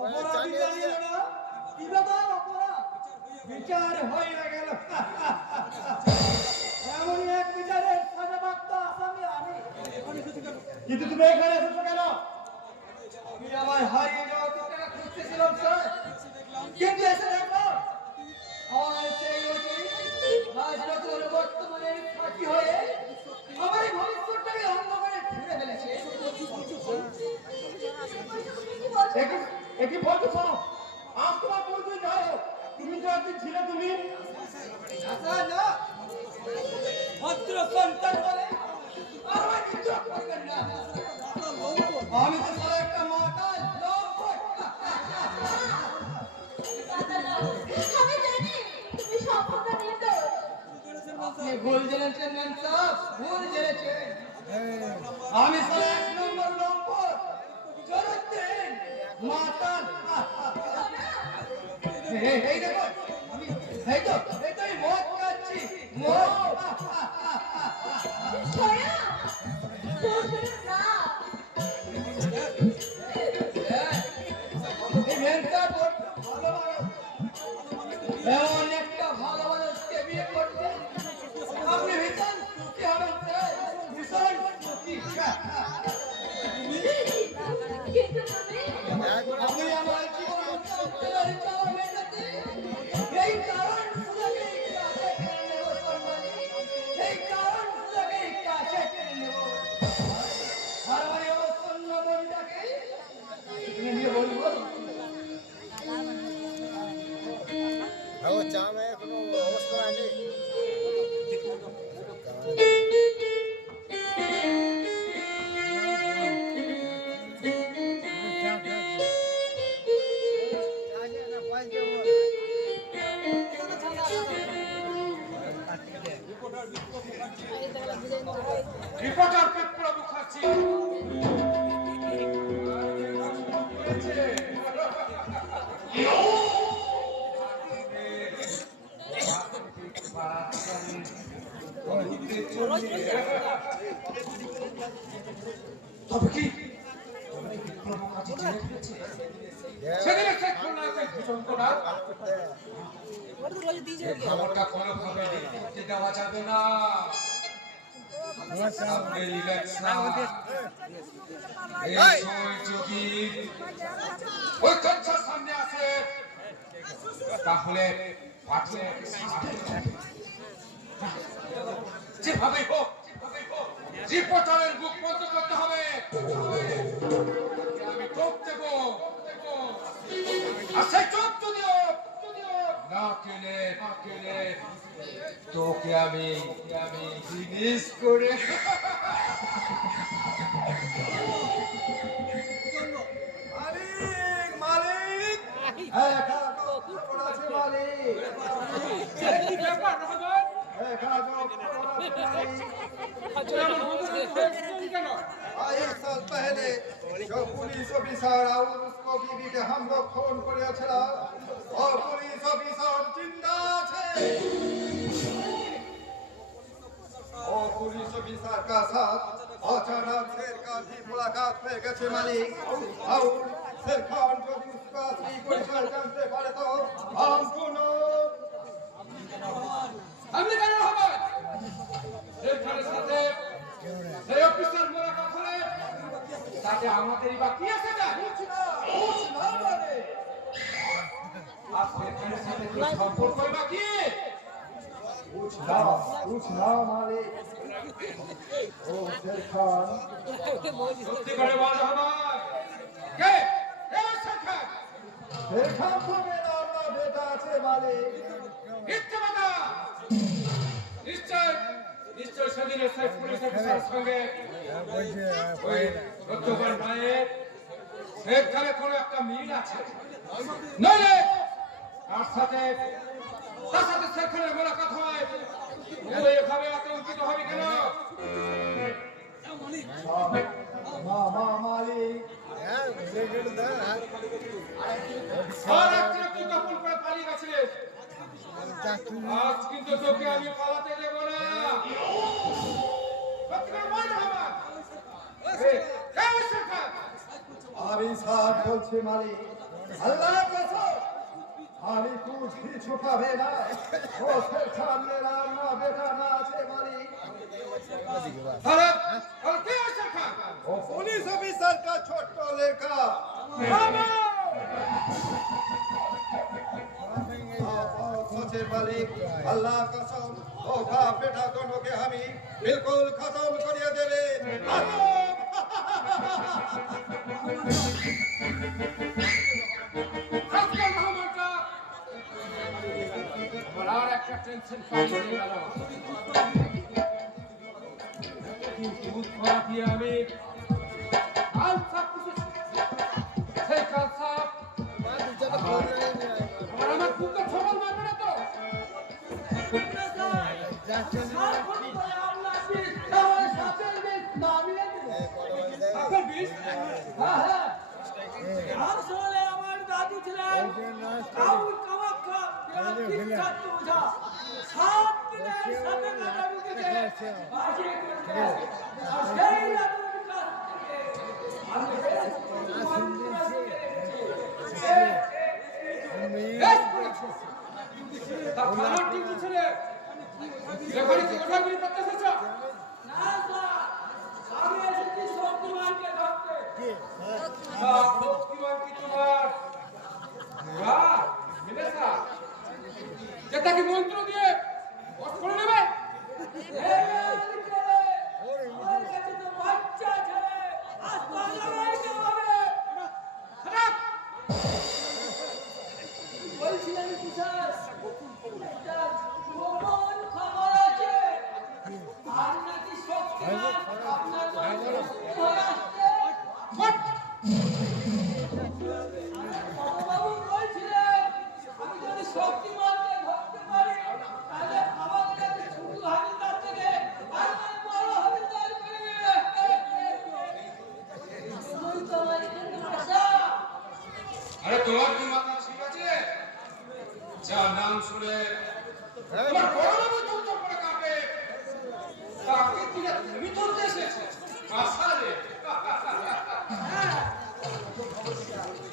অপরাধী জানিয়ে না, কি ব্যাপার অপরাধ? বিচার হয়ে গেল। এমনই এক বিচারের সাজাপ্রাপ্ত আসামি আমি। কিন্তু তুমি এখানে এসেছো কেন? আমি আমার হারিয়ে যাওয়া কুকুরটাকে খুঁজতেছিলাম স্যার, কিন্তু এসে দেখো আমার সেই অচির আজ নতুন বর্তমানের সাথী হয়ে আমার এই ভবিষ্যৎটাকে অন্ধকারে ঘুরে ফেলেছে। একই বলতে শোনো, আজ তোমার পরিচয় যাও, তুমি যে একদিন ছিলে তুমি আচ্ছা না, মাত্র সন্তান বলে আর আমায় কিছু করবেন না। আমি তো সারা একটা মাতাল লম্পট। আমি জানি তুমি সম্পূর্ণ নির্দোষ। আপনি ভুল জেনেছেন ম্যাম সাহেব, ভুল জেনেছেন। আমি সারা এক নম্বর লম্পট, চরিত্রহীন, মাতাল। এই দেখো, এই তো এই মদ খাচ্ছি, মদ। ছয়া, দোষের না। এই মেয়েটা বড্ড ভালো মানুষ। এমন একটা ভালো মানুষকে বিয়ে করতে আপনি ভীষণ সুখী হবেন স্যার, ভীষণ সুখী। কিন্তু তুমি আমি আমার জীবন চলার চাওয়া মেটাতে এই কারণ সুযোগেই কাছে টেনে নেব সম্মানী, এই কারণ সুযোগেই কাছে টেনে নেব। আর আমার এই অবসন্ন মনটাকে টেনে নিয়ে বলবো, চা মে কোনো অবস্থা আছে? রিপোর্টার বিপ্লব মুখার্জি তবে কি বিপ্লব মুখার্জি জেনে ফেলেছে? সেদিনে সে খুলনাকে ভীষণ করা খবরটা কোনোভাবে লিক করতে দেওয়া যাবে না। সামনে ইলেকশন, এই সময় যদি ওই কচ্ছা সামনে আসে তাহলে পার্টিকে শাস্তি হবে। যেভাবেই হোক রিপোর্টারের বুক বন্ধ করতে হবে। আমি টোপ দেবো, আর সেই টোপ যদিও না কেনে তোকে আমি জিনিস করে মালিক মালিক আছে মালিক কি ব্যাপার রহমান? एक साल पहले जो पुलिस ऑफिसर और उसको बीवी के हम लोग फोन करे छला और पुलिस ऑफिसर जिंदा छे और पुलिस सविसार का साथ अचानक शेर का भी मुलाकात में गए मालिक और शेर खान जो भी उसका असली परिचय जानते पारे तो हम सुनो সামনে কেন হবে এখানের সাথে সেই অফিসার মোলাকাত হলে তাতে আমাদেরই বাকি আছে না আর এখানের সাথে কি সম্পর্কই বাকি कुछ ना मालिक ओ शेर खान সত্যি করে বল রহমান কে কে শের খান शेर खान तो मेरा अपना बेटा है मालिक মিথ্যে কথা নিশ্চয় নিশ্চয় সেদিনের সেই পুলিশ অফিসারের সঙ্গে ওই রত্তগণ ভাইয়ের সেখানে কোনো একটা মিল আছে নইলে তার সাথে সেখানে মোলাকাত হয় তুই এভাবে আতঙ্কিত হবি কেন मालिक আর একদিন তুই কপল করে পালিয়ে গেছিলিস আজ কিন্তু তোকে আমি পালাতে দেব না সত্যি করে বল রহমান কে শের খান अभी साथ बोलছে मालिक अल्लाह कसम আমি कुछ भी छुपावे ना ओ शेर खान मेरा ना बेटा ना আছে मालिक তাহলে কে শের খান ओ पुलिस ऑफिसर का छोटा लड़का सोचे मालिक अल्लाह कसम ओ बाप बेटा दोनों के हम बिल्कुल खत्म करिए देवे আজকাল রহমানটা আমার আর একটা টেনশন পাঠিয়ে গেল দুধ খাওয়া দিয়ে আমি কাল সাপ সেই কাল সাপ আমার বুকে ছবল মারবে না তো সাপের বিষ আসলে আমার দাদু ছিলেন কাউর কামাখ্যা বিখ্যাত ওঝা 7 দিনের সাথে কাটা রুগীকে বাঁচিয়ে তুলতে আর সেই দাদুর কাছ থেকে আমি বেশ করেছো তা খামার টিভি ছেড়ে এখানে কি কথাগুলি করতে এসেছো না স্যার আমি এসেছি শক্তিমানকে ধরতে শক্তিমান কি তোমার মিলেছা যেটা কি মন্ত্র দিয়ে বস করে নেবে আমার কাছে তো বাচ্চা ছেলে আজ তো আমাকে হবে খারাপ বলছিলেন কি স্যার একটা গোপন খবর আছে আর নাকি শক্তিমান আপনার হয়ে আসছে বাবু বলছিলেন আমি যদি শক্তিমানকে ধরতে পারি তাহলে আমাকে একটা ছোট হাবিলদার থেকে আমার বড় হাবিলদার করবে তো আমার এখানে আশা আরে তোমার কি মাথা ঠিক আছে যা নাম শুনে তোমার বড় বাবু যুদ্ধ করে কাঁপে তাকে তুমি ধরতে এসেছো আসারে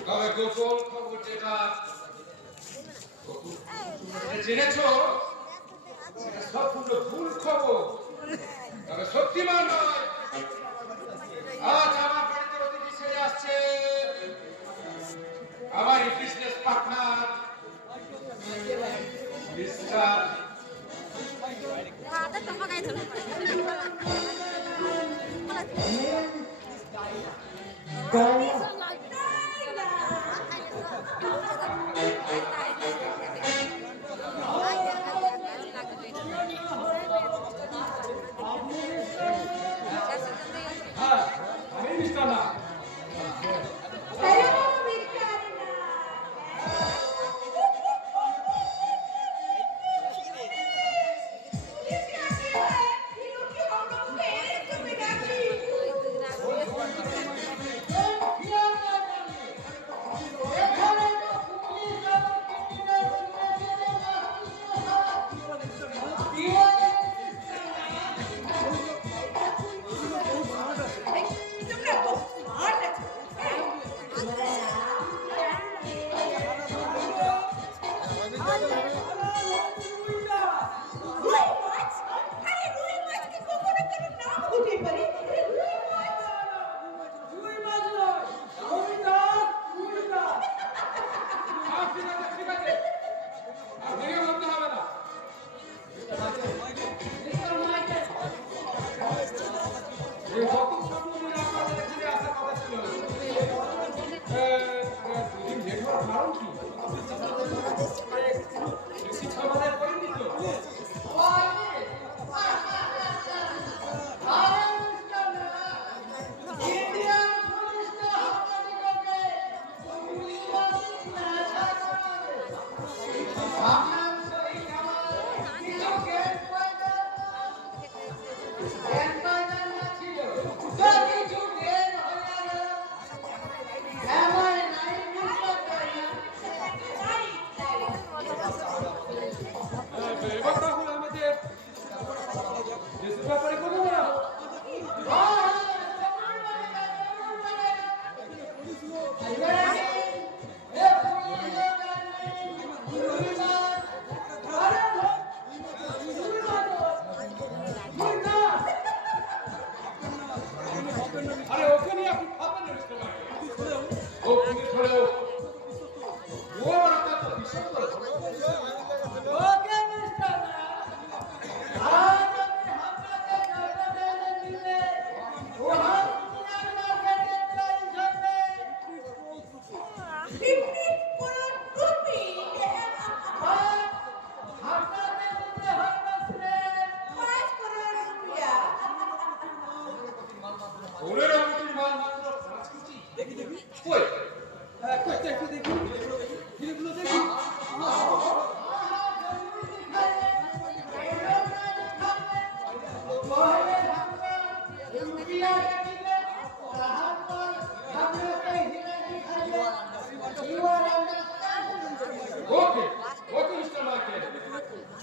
তবে গোপন খবর যেটা জেনেছো সেটা সম্পূর্ণ ভুল খবর তবে শক্তিমান নয় আজ আমার বাড়িতে অতিথি সেরে আসছে আমার বিজনেস পার্টনার মিস্টার হ্যাঁ আমি মিস্টার না এখানে তো পুলিশ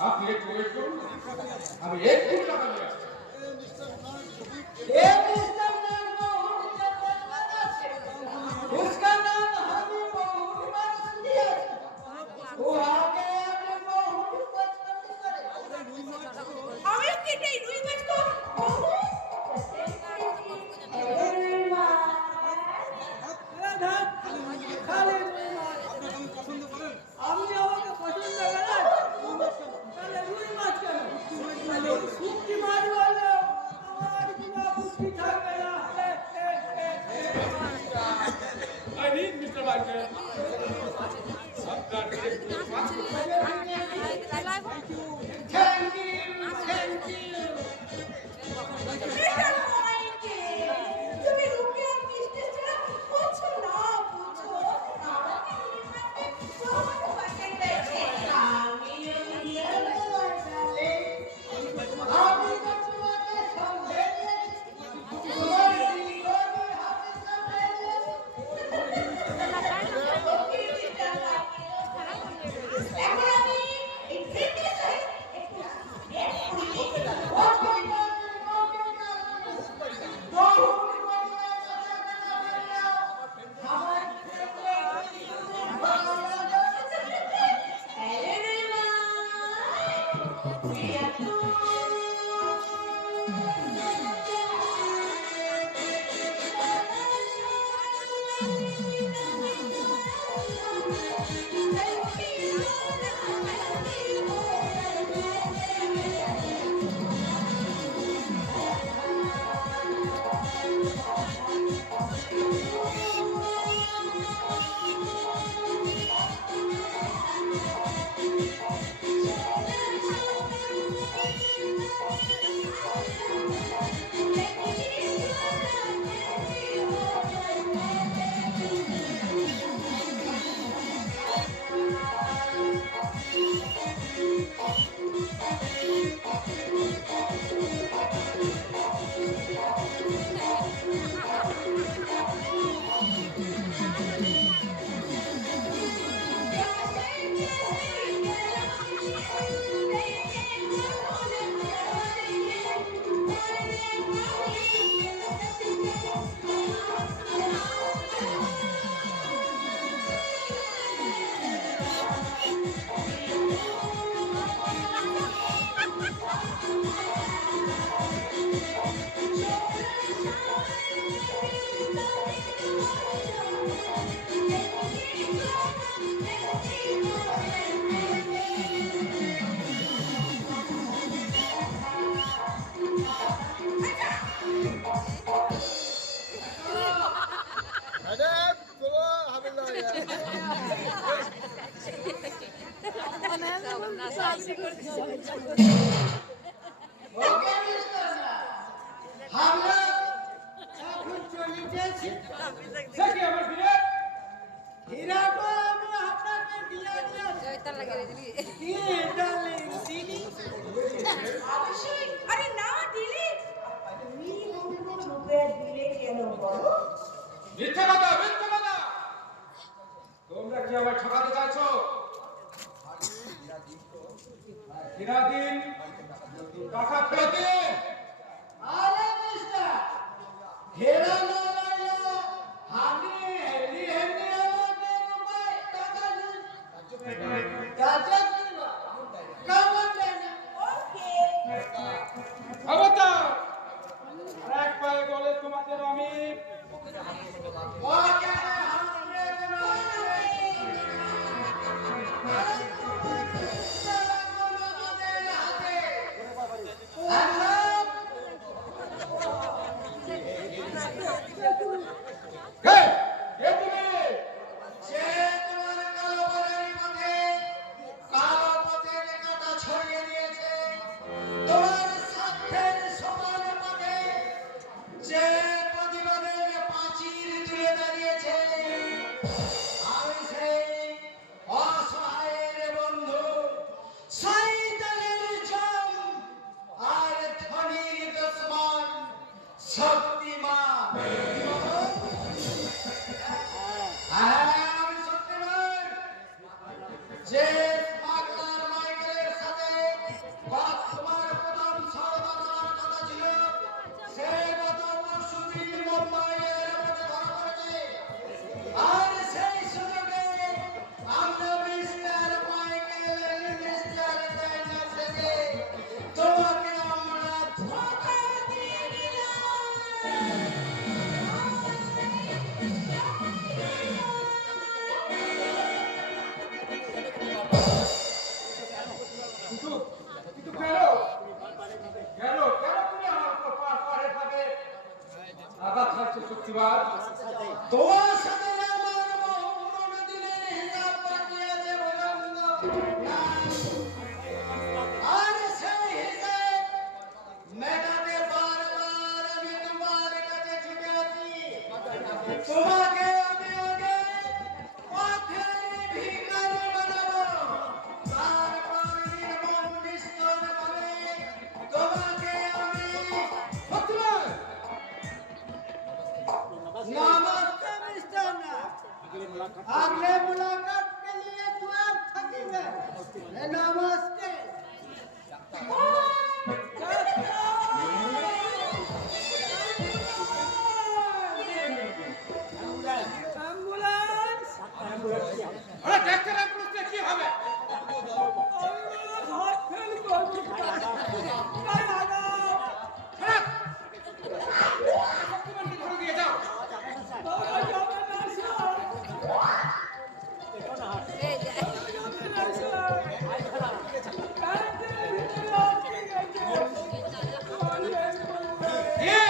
আপনি একটু ওয়েট করুন, আমি একটু টাকা নিয়ে আসছি। ए मिस्टर नागो उनका बनवाना है उसका नाम हमें बहुत बार दिया वो आगे आगे बहुत बचपन करे আমি কেটে রুই মাছ কো খালি আপনি আমাকে পছন্দ করেন তাহলে রুই মাছ কেন শুটকি মাছ বললে আমার কোনো বুদ্ধি থাকবে না I need Mr. Michael. Thank you এটা মাইকে তুমি রুকে মিষ্টি ছাড়া কিছু না বুঝো আমাকে তোমার পাশে দেখে আমি আমি তো তোমাকে সমঝে তোমার दिल को भी हाथ समझे এখন আমি এই ফিটনেস ओके मिस्टर हम लोग এখন চলিতেছি সে কি আমার ফিরে? হীরাটা আমি আপনাকে দিয়ে দিয়েছি কি ডার্লিং দিদি অবশ্যই আরে না দিলে তুমি আমাকে রূপে দিলে কেন বলো মিথ্যা কথা, মিথ্যা কথা। তোমরা কি আমায় ঠকাতে চাইছো? কিনা দিন, টাকা ফেরত দিন। আরে মিস্টার হেরা না লাইলা আমি হেলি হেলি আমাকে রূপায় টাকা দিন কাজে দিবা কেমন জানা ওকে খবরদার! আর এক পায়ে গলে তোমাদের আমি ওকে হামরে না আমরা কিন্তু কেন কেন কেন তুমি আমার উপর পাড়ে ভাবে আঘাত খাচ্ছে শক্তিবাদ? তোমার সাথে আমার মৌন দিনের হিসাব বাকি আছে বলন্দ আর সেই হিসাব মেটাতে বারবার আমি তোমার কাছে ছুটে আসি। তোমাকে আমি আগে পথের ভিখারি বানাবো, তারপর নির্মম নিষ্ঠুর ভাবে তোমাকে আমি শক্তিবাদ नमस्ते मिस्टर ना अगले मुलाकात के लिए द्वार थकेंगे नमस्ते অ্যাম্বুলেন্স আরে দেখতে না পুলিশে কি হবে? হাত ফেল করবো তাই আগাও খারাপ শক্তিবাদকে ধরে দিয়ে যাও। তোমরা যাবে না স্যার যাবে না স্যার ক্যান্টিনের ভিতরে আটকে গেছে কে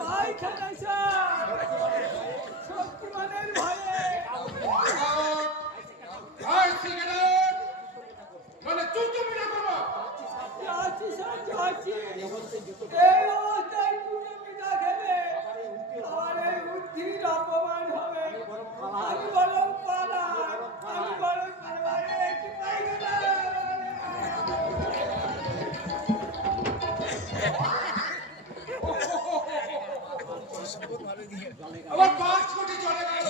পায়খানা স্যার শক্তিমানের ভয়ে আর সিগারেট মানে চুপচাপ না করবো। যাচ্ছি স্যার যাচ্ছি এই অবস্থায় পুজো পিঠা খেলে আমার এই বুদ্ধির অপমান হবে আমি বরং পালাই আমি বরং পালাই একটু পায়খানা আবার 5 কোটি চলে গেল।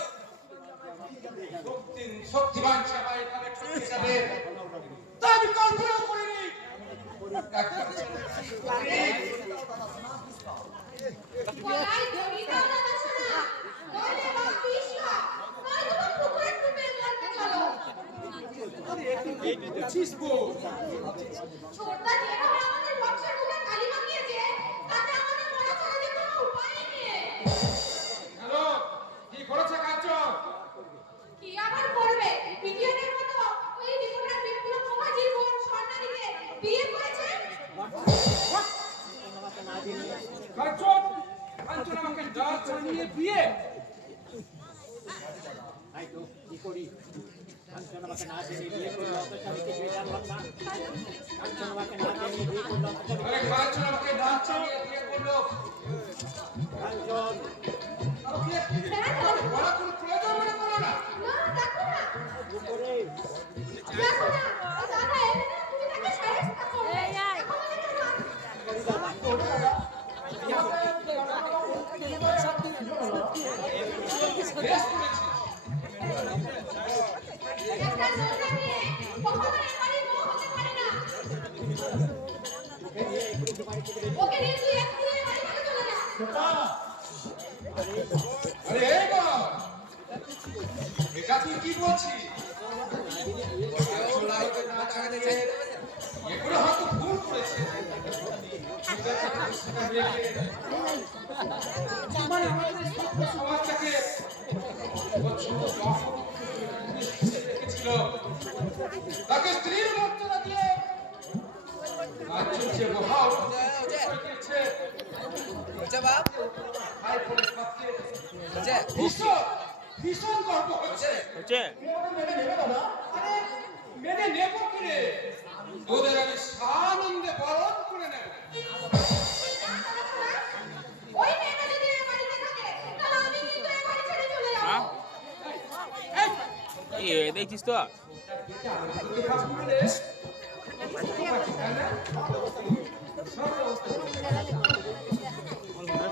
শক্তিবান সেবা এখানে ঠকে যাবে তা আমি কল্পনাও করিনি। গলায় দড়ি দাও না বাছারা, নইলে মা বিষ খা, নইলে মা পুকুরে ডুবে মরতে চলো। ছোটদা যেভাবে আমাদের বংশের মুখে কালি মাখিয়েছে, তাতে আমাদের মরা ছাড়া যে কোনো উপায় নেই। হ্যালো, কি করেছে কাঞ্চন? কি আবার করবে? বিটিয়ানের মতো ওই রিপোর্টার বিপ্লব মুখার্জির বোন স্বর্ণালীকে বিয়ে করেছে। কাঞ্চন কাঞ্চন আমাকে ডাল চালিয়ে বিয়ে। আরে কাঞ্চন আমাকে ডাল চালিয়ে বিয়ে করলো। আমাকে বলা কোনো প্রয়োজন মনে করো না। না, দেখো না। দেখো না, দাদা এমনি তুমি তাকে সাহেস্তা করবে। এখন দেখো না। বেশ করেছি। একটা ছোট্ট মেয়ে কখনো এই বাড়ির বউ হতে পারে না। ওকে নিয়ে তুই এক্ষুনি এই বাড়ি থেকে চলে যা। আরে এই গো, এটা তুই কি বলছিস? এগুলো হয়তো ভুল করেছে। মানে আমাদের সমাজটাকে রেখেছিল, তাকে স্ত্রীর মর্যাদা দিয়ে কাঞ্চন যে মহা রেখেছে ভীষণ ভীষণ গর্ব হচ্ছে। আরে মেনে নেব কি রে? তোদের আমি সানন্দে বরণ করে নেব। ওই মেয়েটা যদি এই বাড়িতে থাকে, তাহলে আমি কিন্তু এই বাড়ি ছেড়ে চলে যাবো। দেখছিস তো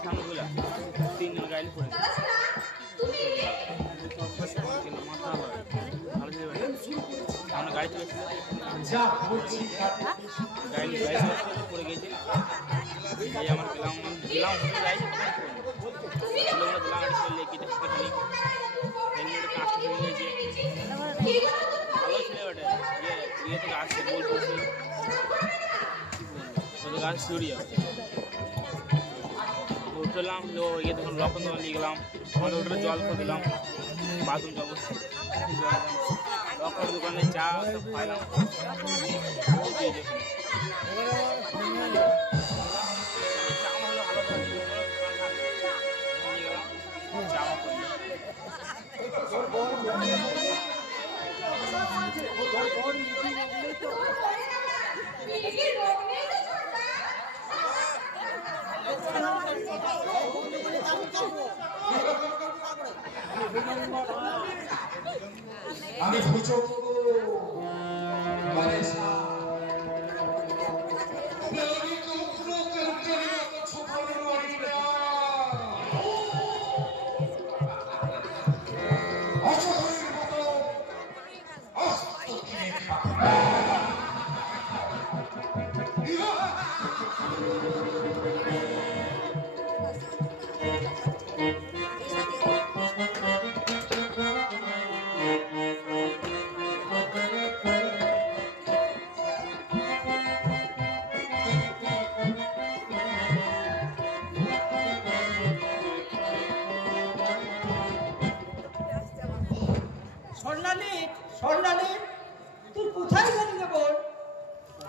সামনে বলে 3 জন গাইলে পড়ে দাদা শোনা, তুমি মাথা ভালো ছিল আমরা গাড়ি চলেছিল যা বলছি গাড়ি পড়ে গেছে এই আমার গেলাম গাড়ি তুমি দিলাম চলে কেটে খালি হেলমেটে কাজটা হয়ে গেছে কি করো তুমি? ভালো ছিল ওটা ইয়ে থেকে আসছে বলছি ওদের গাছ চুরি আছে উঠলাম ইয়ে তখন লক্ষণ তখন নিয়ে গেলাম আমাদের ওটা জল করে দিলাম বাথরুম যাবো তখন দোকানে চা সব খাইলাম এই যে। চা হলো ভালো চা আমি বুঝো মানে স্বর্ণালী, স্বর্ণালী, তুই কোথায় গেলি রে বোন?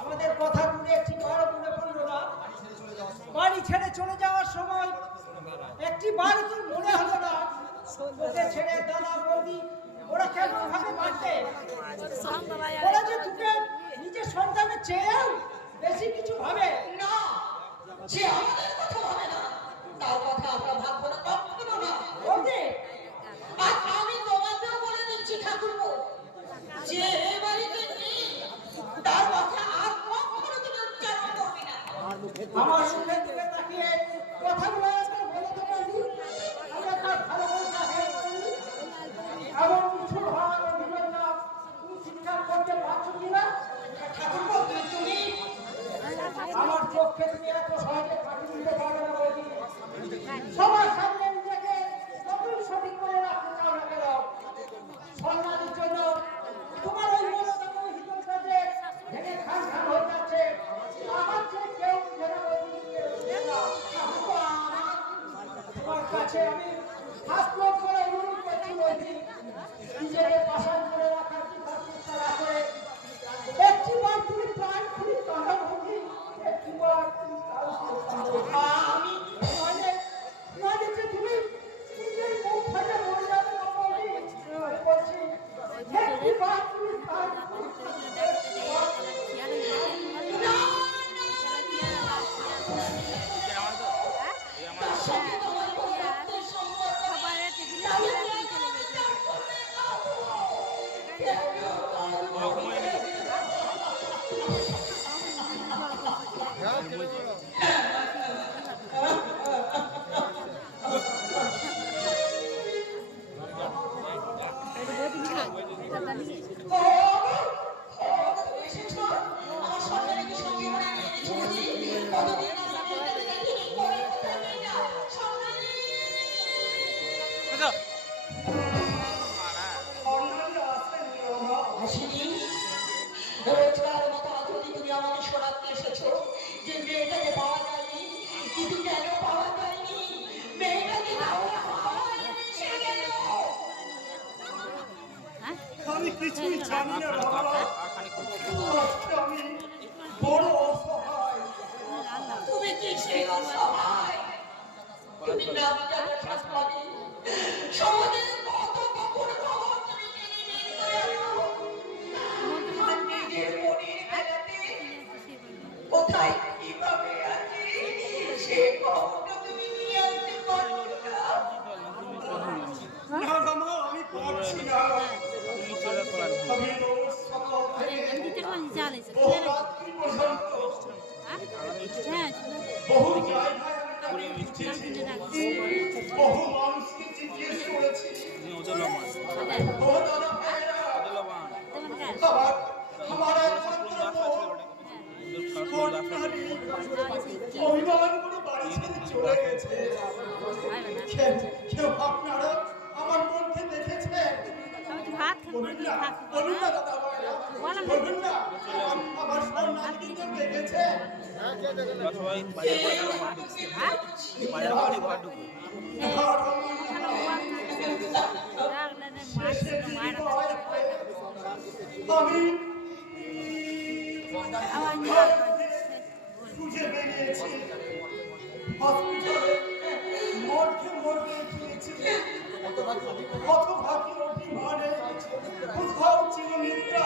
আমাদের কথা শুনে একটি বার মনে পড়লো না? বাড়ি ছেড়ে চলে যাওয়ার সময় একটি বার তোর মনে হলো না তোকে ছেড়ে দাদা বৌদি ওরা কেমন ভাবে বাঁচবে? ওরা যে তোকে নিজের সন্তানের চেয়েও বেশি কিছু ভাবে। না, যে আমাদের কথা ভাবে না তার কথা আমরা ভাববো না, কখনো না। বৌদি, আর আমি তোমাকেও বলে দিচ্ছি ঠাকুরপো, যে এই বাড়িতে নেই তার কথা আর কখনো তুমি উচ্চারণ করবে না। আমার মুখের দিকে তাকিয়ে কথাগুলো একবার বলে তো বৌদি, আমরা তার ভালোবাসা হেরে করি। এমন কিছু ভাব অভিনয়টা তুমি শিক্ষা করতে পারছো কিনা? ঠাকুরপো, তুমি আমার চোখে তুমি এত সহজে কাটিয়ে দিতে পারবে না বৌদি। সবার সামনে নিজেকে যতই সঠিক করে রাখতে চাও না কেন, সম্মানের জন্য তোমার ওই মনোরম হিতল কাজে ভেঙে খান খান হয়ে যাচ্ছে। আমার চেয়ে কেউ বুঝে না বৌদি, কেউ বুঝে না। ঠাকুরপো, তোমার কাছে আমি হাত লোক করে অনুরোধ করছি বৌদি, নিজেকে পাশান করে রাখার চেষ্টা না করে একটি বার তুমি প্রাণ খুলে কাঁদা বৌদি, একটি বার তুমি আমি নইলে যে তুমি নিজের মুখ ফাটে মরে যাবে না বৌদি। আমি বলছি একটি বার তুমি প্রাণ তার সঙ্গে তোমার কোনো রক্তের সম্পর্ক নেই। এসেছো? আমার সন্তানকে সঙ্গে করে নিয়ে এনেছো বুঝি? কতদিন সন্তানকে দেখিনি, পরে কোথায় নিয়ে যাও? সন্তানী! আসেনি? রোজকার মতো আজ যদি তুমি আমাকে শোনাতে এসেছো যে মেয়েটাকে পাওয়া যায়নি, কিন্তু কেন পাওয়া যায়নি? মেয়েটাকে পাওয়া সে গেল। আমি কিছুই জানি না বাবা। আজকে আমি বড় অসহায়। তুমি কি সেই অসহায়? তুমি নাম জানো শাস্ত্রী, সমাজের কত কখন খবর তুমি জেনে নিয়ে আনো। আর নিজের মনের বেলাতে কোথায় কিভাবে আছি সে খবরটা তুমি নিয়ে আসতে পারো না। না মামা, আমি পারছি না। আমি রোজ সকাল থেকে বহু রাত্রি পর্যন্ত বহু জায়গায় আমি তাকে খুঁজেছি, বহু মানুষকে জিজ্ঞেস করেছি। ও দাদা ভাইরা, আমার একমাত্র বোন কন্যাটি অভিমান করে বাড়ি ছেড়ে চলে গেছে। কেউ আপনারা আমার বোনকে দেখেছেন? বলুন না, বলুন না দাদা ভাইরা, বলুন না আমার স্বর্ণালীকে কেউ দেখেছেন? আমি খুঁজে বেরিয়েছি হসপিটালে মর্গে গিয়েছি কত ভাগ্য অভিমানে কোথাও ছিল নিদ্রা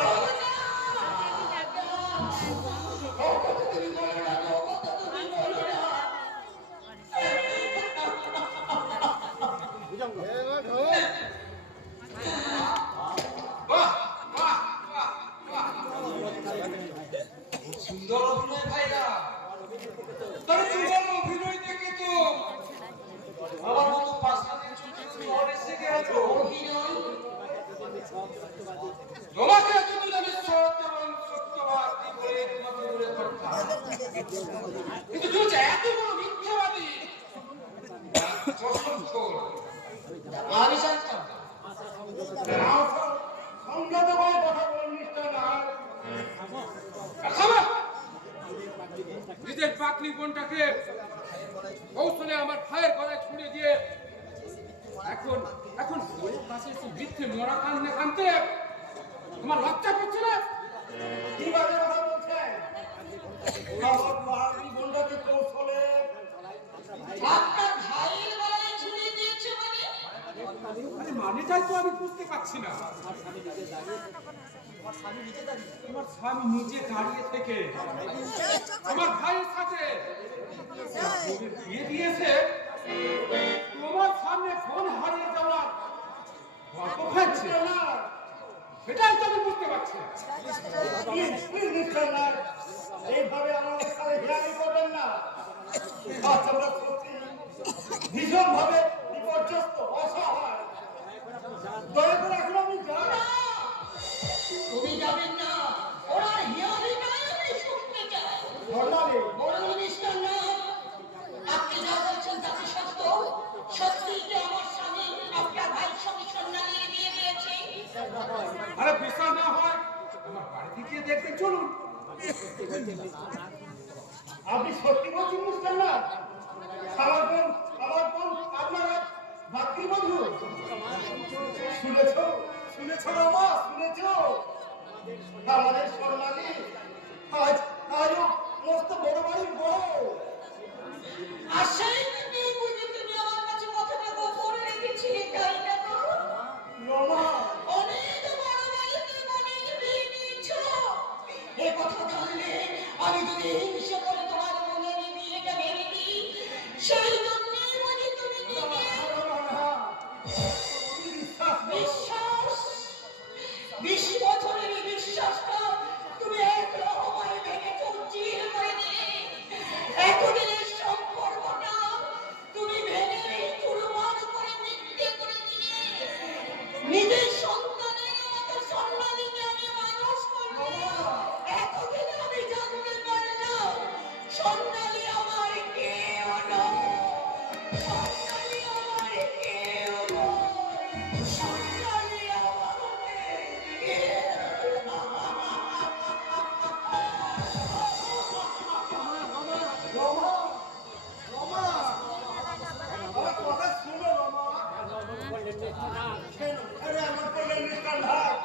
বাহ বাহ বাহ বাহ সুন্দর অভিনয় ভাইরা তবে তোমার অভিনয় দেখে তো আমার মতো পাঁচটা ঝড় এসে গেল তোমাকে এতদিন আমি সত্যবাদী বলে তোমাকে দূরে করতাম কিন্তু তুমি যে এত বড় মিথ্যাবাদী আমি জানতাম সংযত করে কথা বলুন মিস্টার নাগ নিজের পাকনি বোনটাকে কৌশলে আমার ভাইয়ের গলায় ছুড়ে দিয়ে এখন এখন ওর কাছে এসে মিথ্যে মরা কানতে তোমার লজ্জা করছে না? কিভাবে কথা বলছেন আমার পাগলি বোনটাকে কৌশলে আপনার ভাইয়ের গলায় ঝুলিয়ে দিয়েছে মানে? আরে মানেটাই তো আমি বুঝতে পারছি না। তোমার স্বামী নিজে দাঁড়িয়ে থেকে আমার ভাইয়ের সাথে বিয়ে দিয়েছে, তোমার সামনে ফোন হারিয়ে যাওয়ার গল্প খাচ্ছে না, সেটাই তো আমি বুঝতে পারছি না। প্লিজ মিস্টার নাগ এইভাবে আমাদের সাথে হেয়ারি করবেন না আজ আমরা সত্যি ভীষণ ভাবে বিপর্যস্ত অসহায় দয়া করে এখন আমি যাই তুমি যাবেন না, ওরা হিয়ারি নয় আমি শুনতে চাই। ধর্মালে বড় মিস্টার না, আপনি যা বলছেন তাতে সত্য। সত্যি যে আমার স্বামী আপনার ভাইয়ের সঙ্গে সন্ন্যাসী দিয়ে দিয়েছে। আরে বিশ্বাস না হয় আমার বাড়িতে গিয়ে দেখতে চলুন। আপনি সত্যি বলছেন মিস্টার নাগ আমার বোন আপনার ভাতৃবন্ধু শুনেছ না মা শুনেছ আমাদের স্বর্ণালী আজও মস্ত বড় বাড়ির বউ আর সেই দিনেই বুঝি তুমি আমার কাছে কথাটা গোপন রেখেছিলে, তাই না তো? রমা অনেক বড় বাড়িতে অনেক বিয়ে দিয়েছো। এ কথা জানলে আমি যদি হিংসে করে তোমার মনের বিয়েটা ভেঙে দিই, সেই জন্যই বুঝি তুমি নিবে। বিশ্বাস 20 বছরের এই বিশ্বাসটা তুমি এক রকমায় ভেঙেছো, চির করে দিলে। এতদিনের সম্পর্কটা তুমি ভেঙে চুরমার করে মিথ্যে করে দিলে। নিজের সন্তানের মতো সম্মানিত আমি মানুষ করবো, এতদিন আমি জানতে পারলাম সন্তানী আমার কেউ নয়, সন্তানী আমার কেউ নয়, সন্তানী আমার কেউ নয়। আমার কথা শুনো রমা কেন আরে আমার বললেন মিস্টার নাগ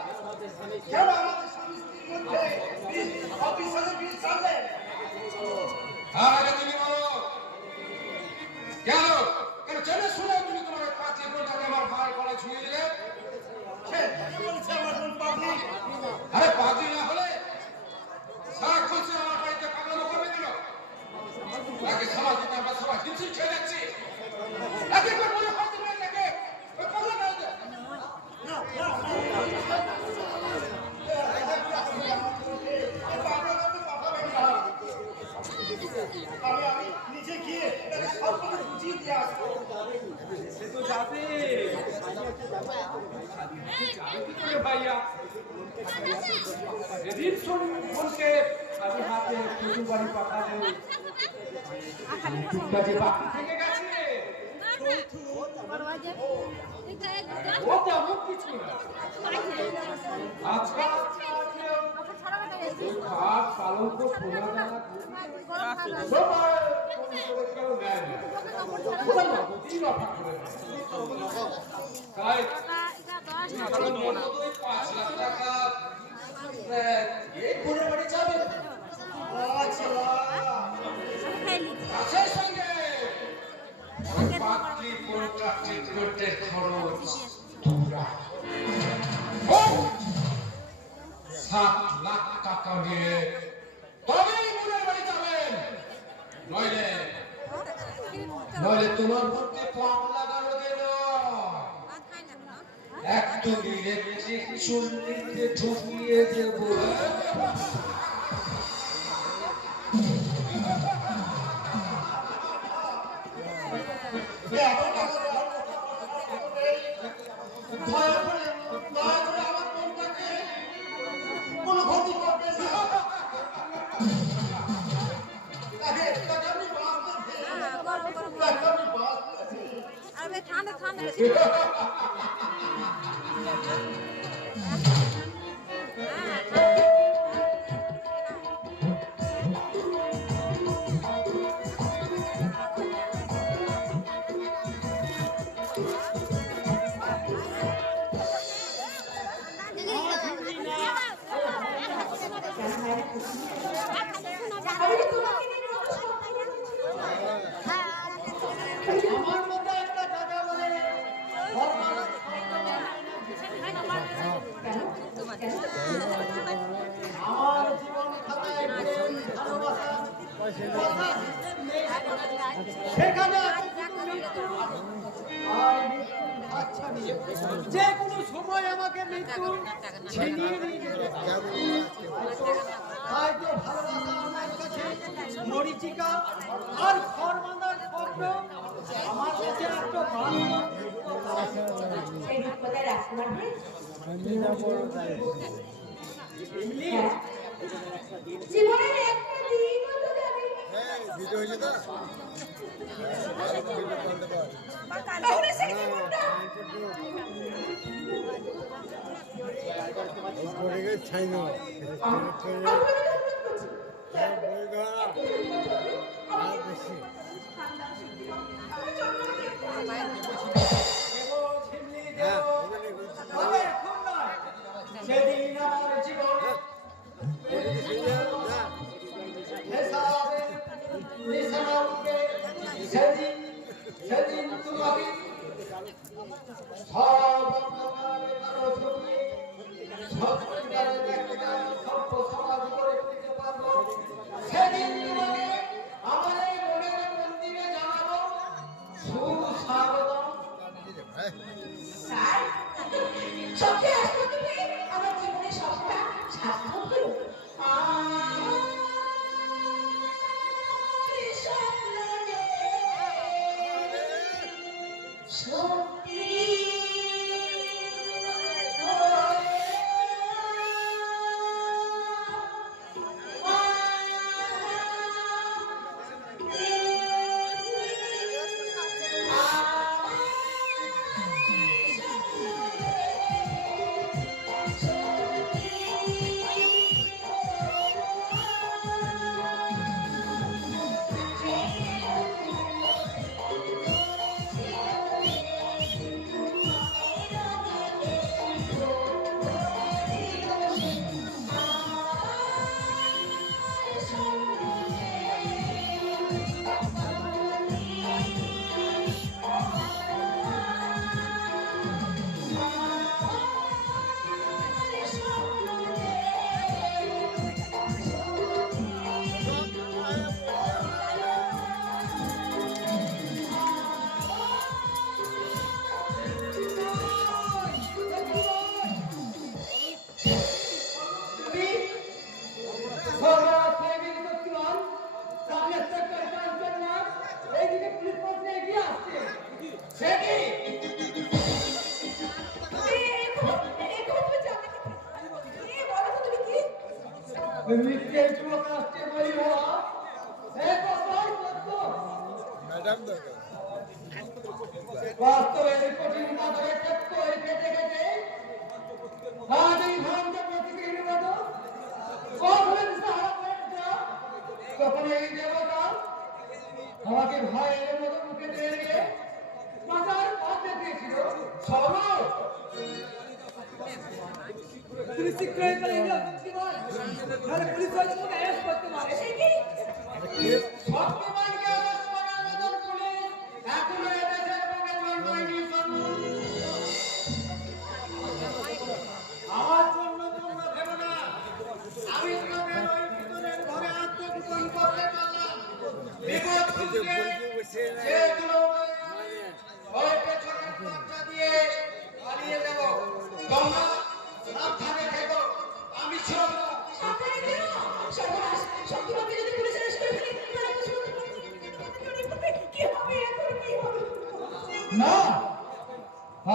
কেন আমাদের স্বামী স্ত্রীর মধ্যে অফিসারের বিল চাললেন আগে তুমি বলো কেন কেন জেনে শুনে তুমি তোমার পাঁচটি বোনটাকে আমার ভাইয়ের গলায় ছুঁয়ে দিলে? বলছে আমার বোন পাবলিক আরে পাগলি না হলে সারাক্ষণ সে আমার বাড়িতে পাগলামো করবে কেন? তাকে সমাজ দিতে আমরা সবাই হিমশিম খেয়ে যাচ্ছি। একবার মনে হয় তুমি এটাকে ওই পাগলা করে দে। আমি নিজে গিয়ে তাকে সব কিছু বুঝিয়ে দিয়ে আসবো সে তো যাবে কি করে ভাইয়া? যেদিন বোনকে আমি হাতে পুজো বাড়ি পাঠাবো টুকটা যে বাকি থেকে গেছে ও তেমন কিছু না। আজকাল খাট পালঙ্ক সোনা দানা সবাই কোনো কেউ নেয় না। ওরা নগদই রক্ষা করে নেয়। তাই তোর মতো তো ওই 5 লাখ টাকা এই বোনের বাড়ি যাবে গাছের সঙ্গে পাটলিপুত্র ট্রিটমেন্টের খরচ তোমরা 7 লাখ টাকা নিয়ে তবেই বোনের বাড়ি যাবেন, নইলে তোমার মধ্যে পাপ লাগানো দেন একটু ইলেকট্রিক চুল্লিতে ঢুকিয়ে দেব। কোনো ক্ষতি করবে না। ঠান্ডা ঠান্ডা আমার মতো একটা দাদা বলে আমার জীবন খাতায় প্রেম, ভালোবাসা, কথা সেখানে আর আচ্ছা যে কোনো সময় আমাকে মৃত্যু ছিনিয়ে নিয়ে যেতে হয়তো ভালোবাসা আমার কাছে মরিচিকা আর ঘর বাঁধার স্বপ্ন আমার কাছে একটা এই রূপকথার রাজকুমার হয়ে জীবনের একটা দিন হলো যাবে ভিডিও হয়েছে তো তাহলে সে জীবনটা ছাইনো সেদিন আমার জীবন সেদিন তোমাকে সব অন্ধকারে কারো ছবি সব পরিবারে একটা সভ্য সমাজ করে তুলতে পারবো। সেদিন তোমাকে আমার এই মনের মন্দিরে জানাবো সুস্বাগতম। স্যার সত্যি আসলে তুমি আমার জীবনের সবটা সার্থক হলো আমার স্বপ্ন যে সত্যি ম্যাডাম দরকার বাস্তবে কঠিন মাথায় ঠেক্ক হয়ে কেটে কেটে আজ এই ভ্রান্ত প্রতিক্রিয়ার মতো কখন সাহারা করেছে তখন এই দেবতা আমাকে ভয়ের মতো মুখে দিয়ে বাঁচার পথ দেখিয়েছিল চলো তুমি শীঘ্রই চলে যাও শক্তিমান, নাহলে পুলিশ হয়তো তোমাকে অ্যারেস্ট করতে পারে। শক্তিমানকে arrest করার মতন পুলিশ এখনো এদেশের বুকে জন্মায়নি শোনো। আমার জন্য তোমরা ভেবো না, আমি তোমাদের ওই ভিতরের ঘরে আত্মগোপন করতে পারলাম। বিপদ থেকে যেগুলো ওই পেছনের দরজা দিয়ে পালিয়ে যাব। তোমরা সাবধানে থেকো, আমি সব সাবধানে কেন? সর্বনাশ, শক্তিমানকে যদি পুলিশ arrest করে ফেলে, তাহলে তো কি হবে এখন, কি হবে? না,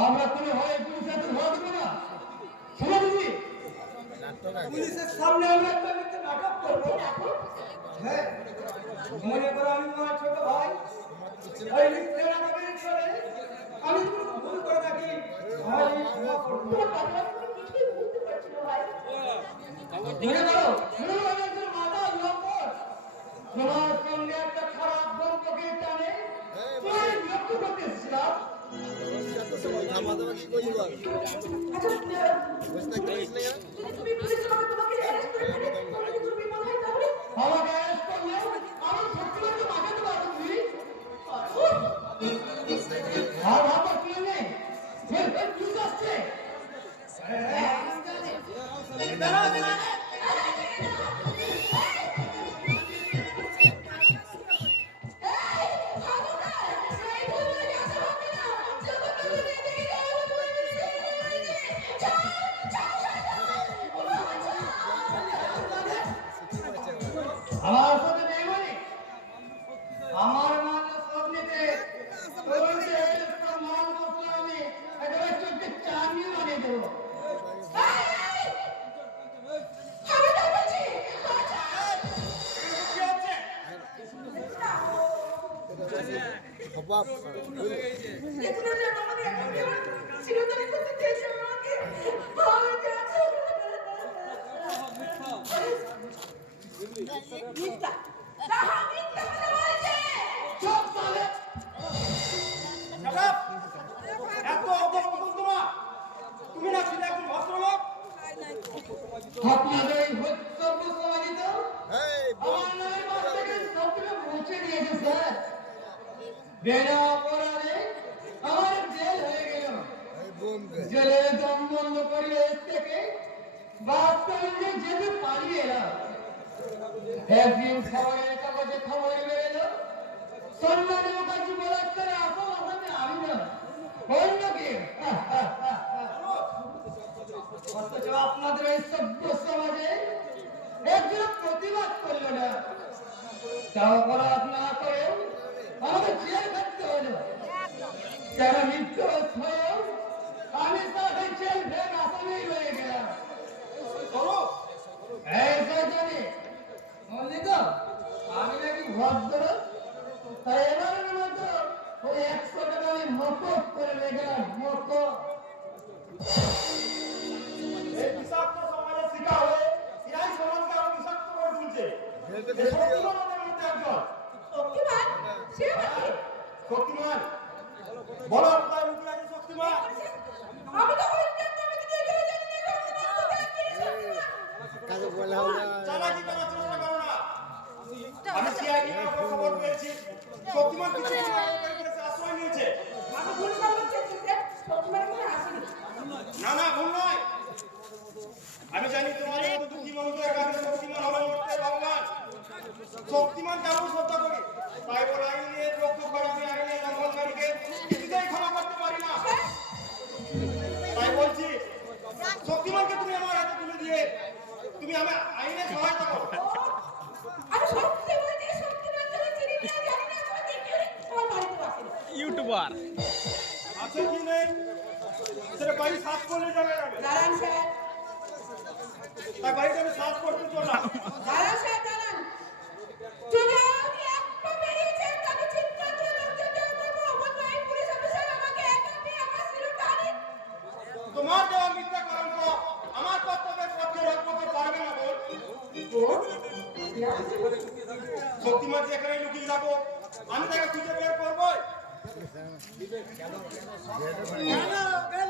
আমরা কোনো হয় পুলিশের হাতে ধরা দেবো না। শোনো দিদি, পুলিশের সামনে আমরা একটা মিথ্যে নাটক করবো। হ্যাঁ, মনে করো আমি তোমার ছোট ভাই, ওই মিথ্যে নাটকের ছলে আমি কোনো ভুল করে থাকি, আমার এই ক্ষমা করবো। তোমার কথা আমি কিছুই বুঝতে পারছি না ভাই। মনে করো আমি একজন মাতা লম্পট, তোমার সঙ্গে একটা খারাপ সম্পর্কের টানে তোমায় বিরক্ত করতে এসেছিলাম। যদি তুমি পুলিশ তোমাকে arrest করে ফেলে, তাহলে কি তুমি মনে হয় তাহলে? আমাকে অ্যারেস্ট করলে আমি শক্তিমানকে বাঁচাতে পারবো তুমি। আর ভাববার কি নেই, পুলিশ আসছে। আমার সাথে নেই মানে আমার মাল সব নিতে বলছে একটা মাল মশলা আমি একেবারে চোখে চাটনি বানিয়ে দেবো। অবাক চুপ সালে, এত অধঃপতন তোমার, তুমি না ছিলে একজন ভদ্রলোক। আপনাদের এই সভ্য সমাজে তো আমার নামের পাশ থেকে সবগুলো মুছে দিয়েছে স্যার। বিনা অপরাধে আমার জেল হয়ে গেল। জেলে দম বন্ধ করিয়ে এর থেকে বাস্তবে যেতে পালিয়ে এলাম। একদিন খবরের কাগজে খবর বেরোলো সন্ন্যাসী মুখার্জি বলাৎকারে আসল আসামি আমি না, অন্য কেউ। অথচ আপনাদের এই সভ্য সমাজে একজন প্রতিবাদ করলো না, তা অপরাধ না করেও আমাদের জেল খাটতে হলো। যারা নির্দোষ হয়েও আমি তাদের জেল ভেদ আসামি রয়ে গেলাম। এই জানি বললি তো আমি নাকি ভদ্র, তাই এবারের মতো ওই 100 টাকা আমি মকুব করে রেখেলাম। মকুব এই বিষাক্ত সমাজের শিকার হয়ে এরাই সমাজকে আরো বিষাক্ত করে তুলছে। এই শক্তিমান ওদের মধ্যে একজন। শক্তিমান? সে আবার কে? শক্তিমান, বলো কোথায় লুকিয়ে আছে শক্তিমান? আমি তো বলছি আমি তো দেখে জানি না শক্তিমান কোথায় কে শক্তিমান? কাজে বলা হলো চালাকি করার চেষ্টা করো না। আমি সিআইডি এর খবর পেয়েছি শক্তিমান কিছু আশ্রয় নিয়েছে। আমি ভুল বলছি যে শক্তিমান কোথায় আসেনি। না না, ভুল নয়। আমি জানি তোমার মতো দুঃখী মানুষের কাছে শক্তিমান হলো মরতে ভগবান। শক্তিমান কেমন শ্রদ্ধা করি, তাই বলে আইনের রক্ষক করে আমি আইনের লঙ্ঘনকারীকে কিছুতেই ক্ষমা করতে পারি না। তাই বলছি শক্তিমানকে তুমি আমার হাতে তুলে দিয়ে তুমি আমার আইনে সহায়তা করো। আমি সত্যি বলছি শক্তিমান তো চিনি না, জানি না, আমি দেখি আমার বাড়িতে আসেনি। ইউটিউবার আছে কি নেই সেটা বাড়ি সার্চ করলে জানা যাবে। দাঁড়ান স্যার, তাই বাড়িতে আমি সার্চ করতে চললাম। দাঁড়ান স্যার, দাঁড়ান। যদি আমি একটা বেরিয়েছেন তবে চিন্তা করে দরজা করবো। আমার ভাই পুলিশ অফিসার আমাকে একা পেয়ে আমার ছিল টানে। তোমার দেওয়া মিথ্যা কলঙ্ক আমার কর্তব্যের পক্ষে রোধ করতে পারবে না বল। শক্তিমান যেখানে লুকিয়ে থাকো আমি তাকে খুঁজে বের করবো। কেন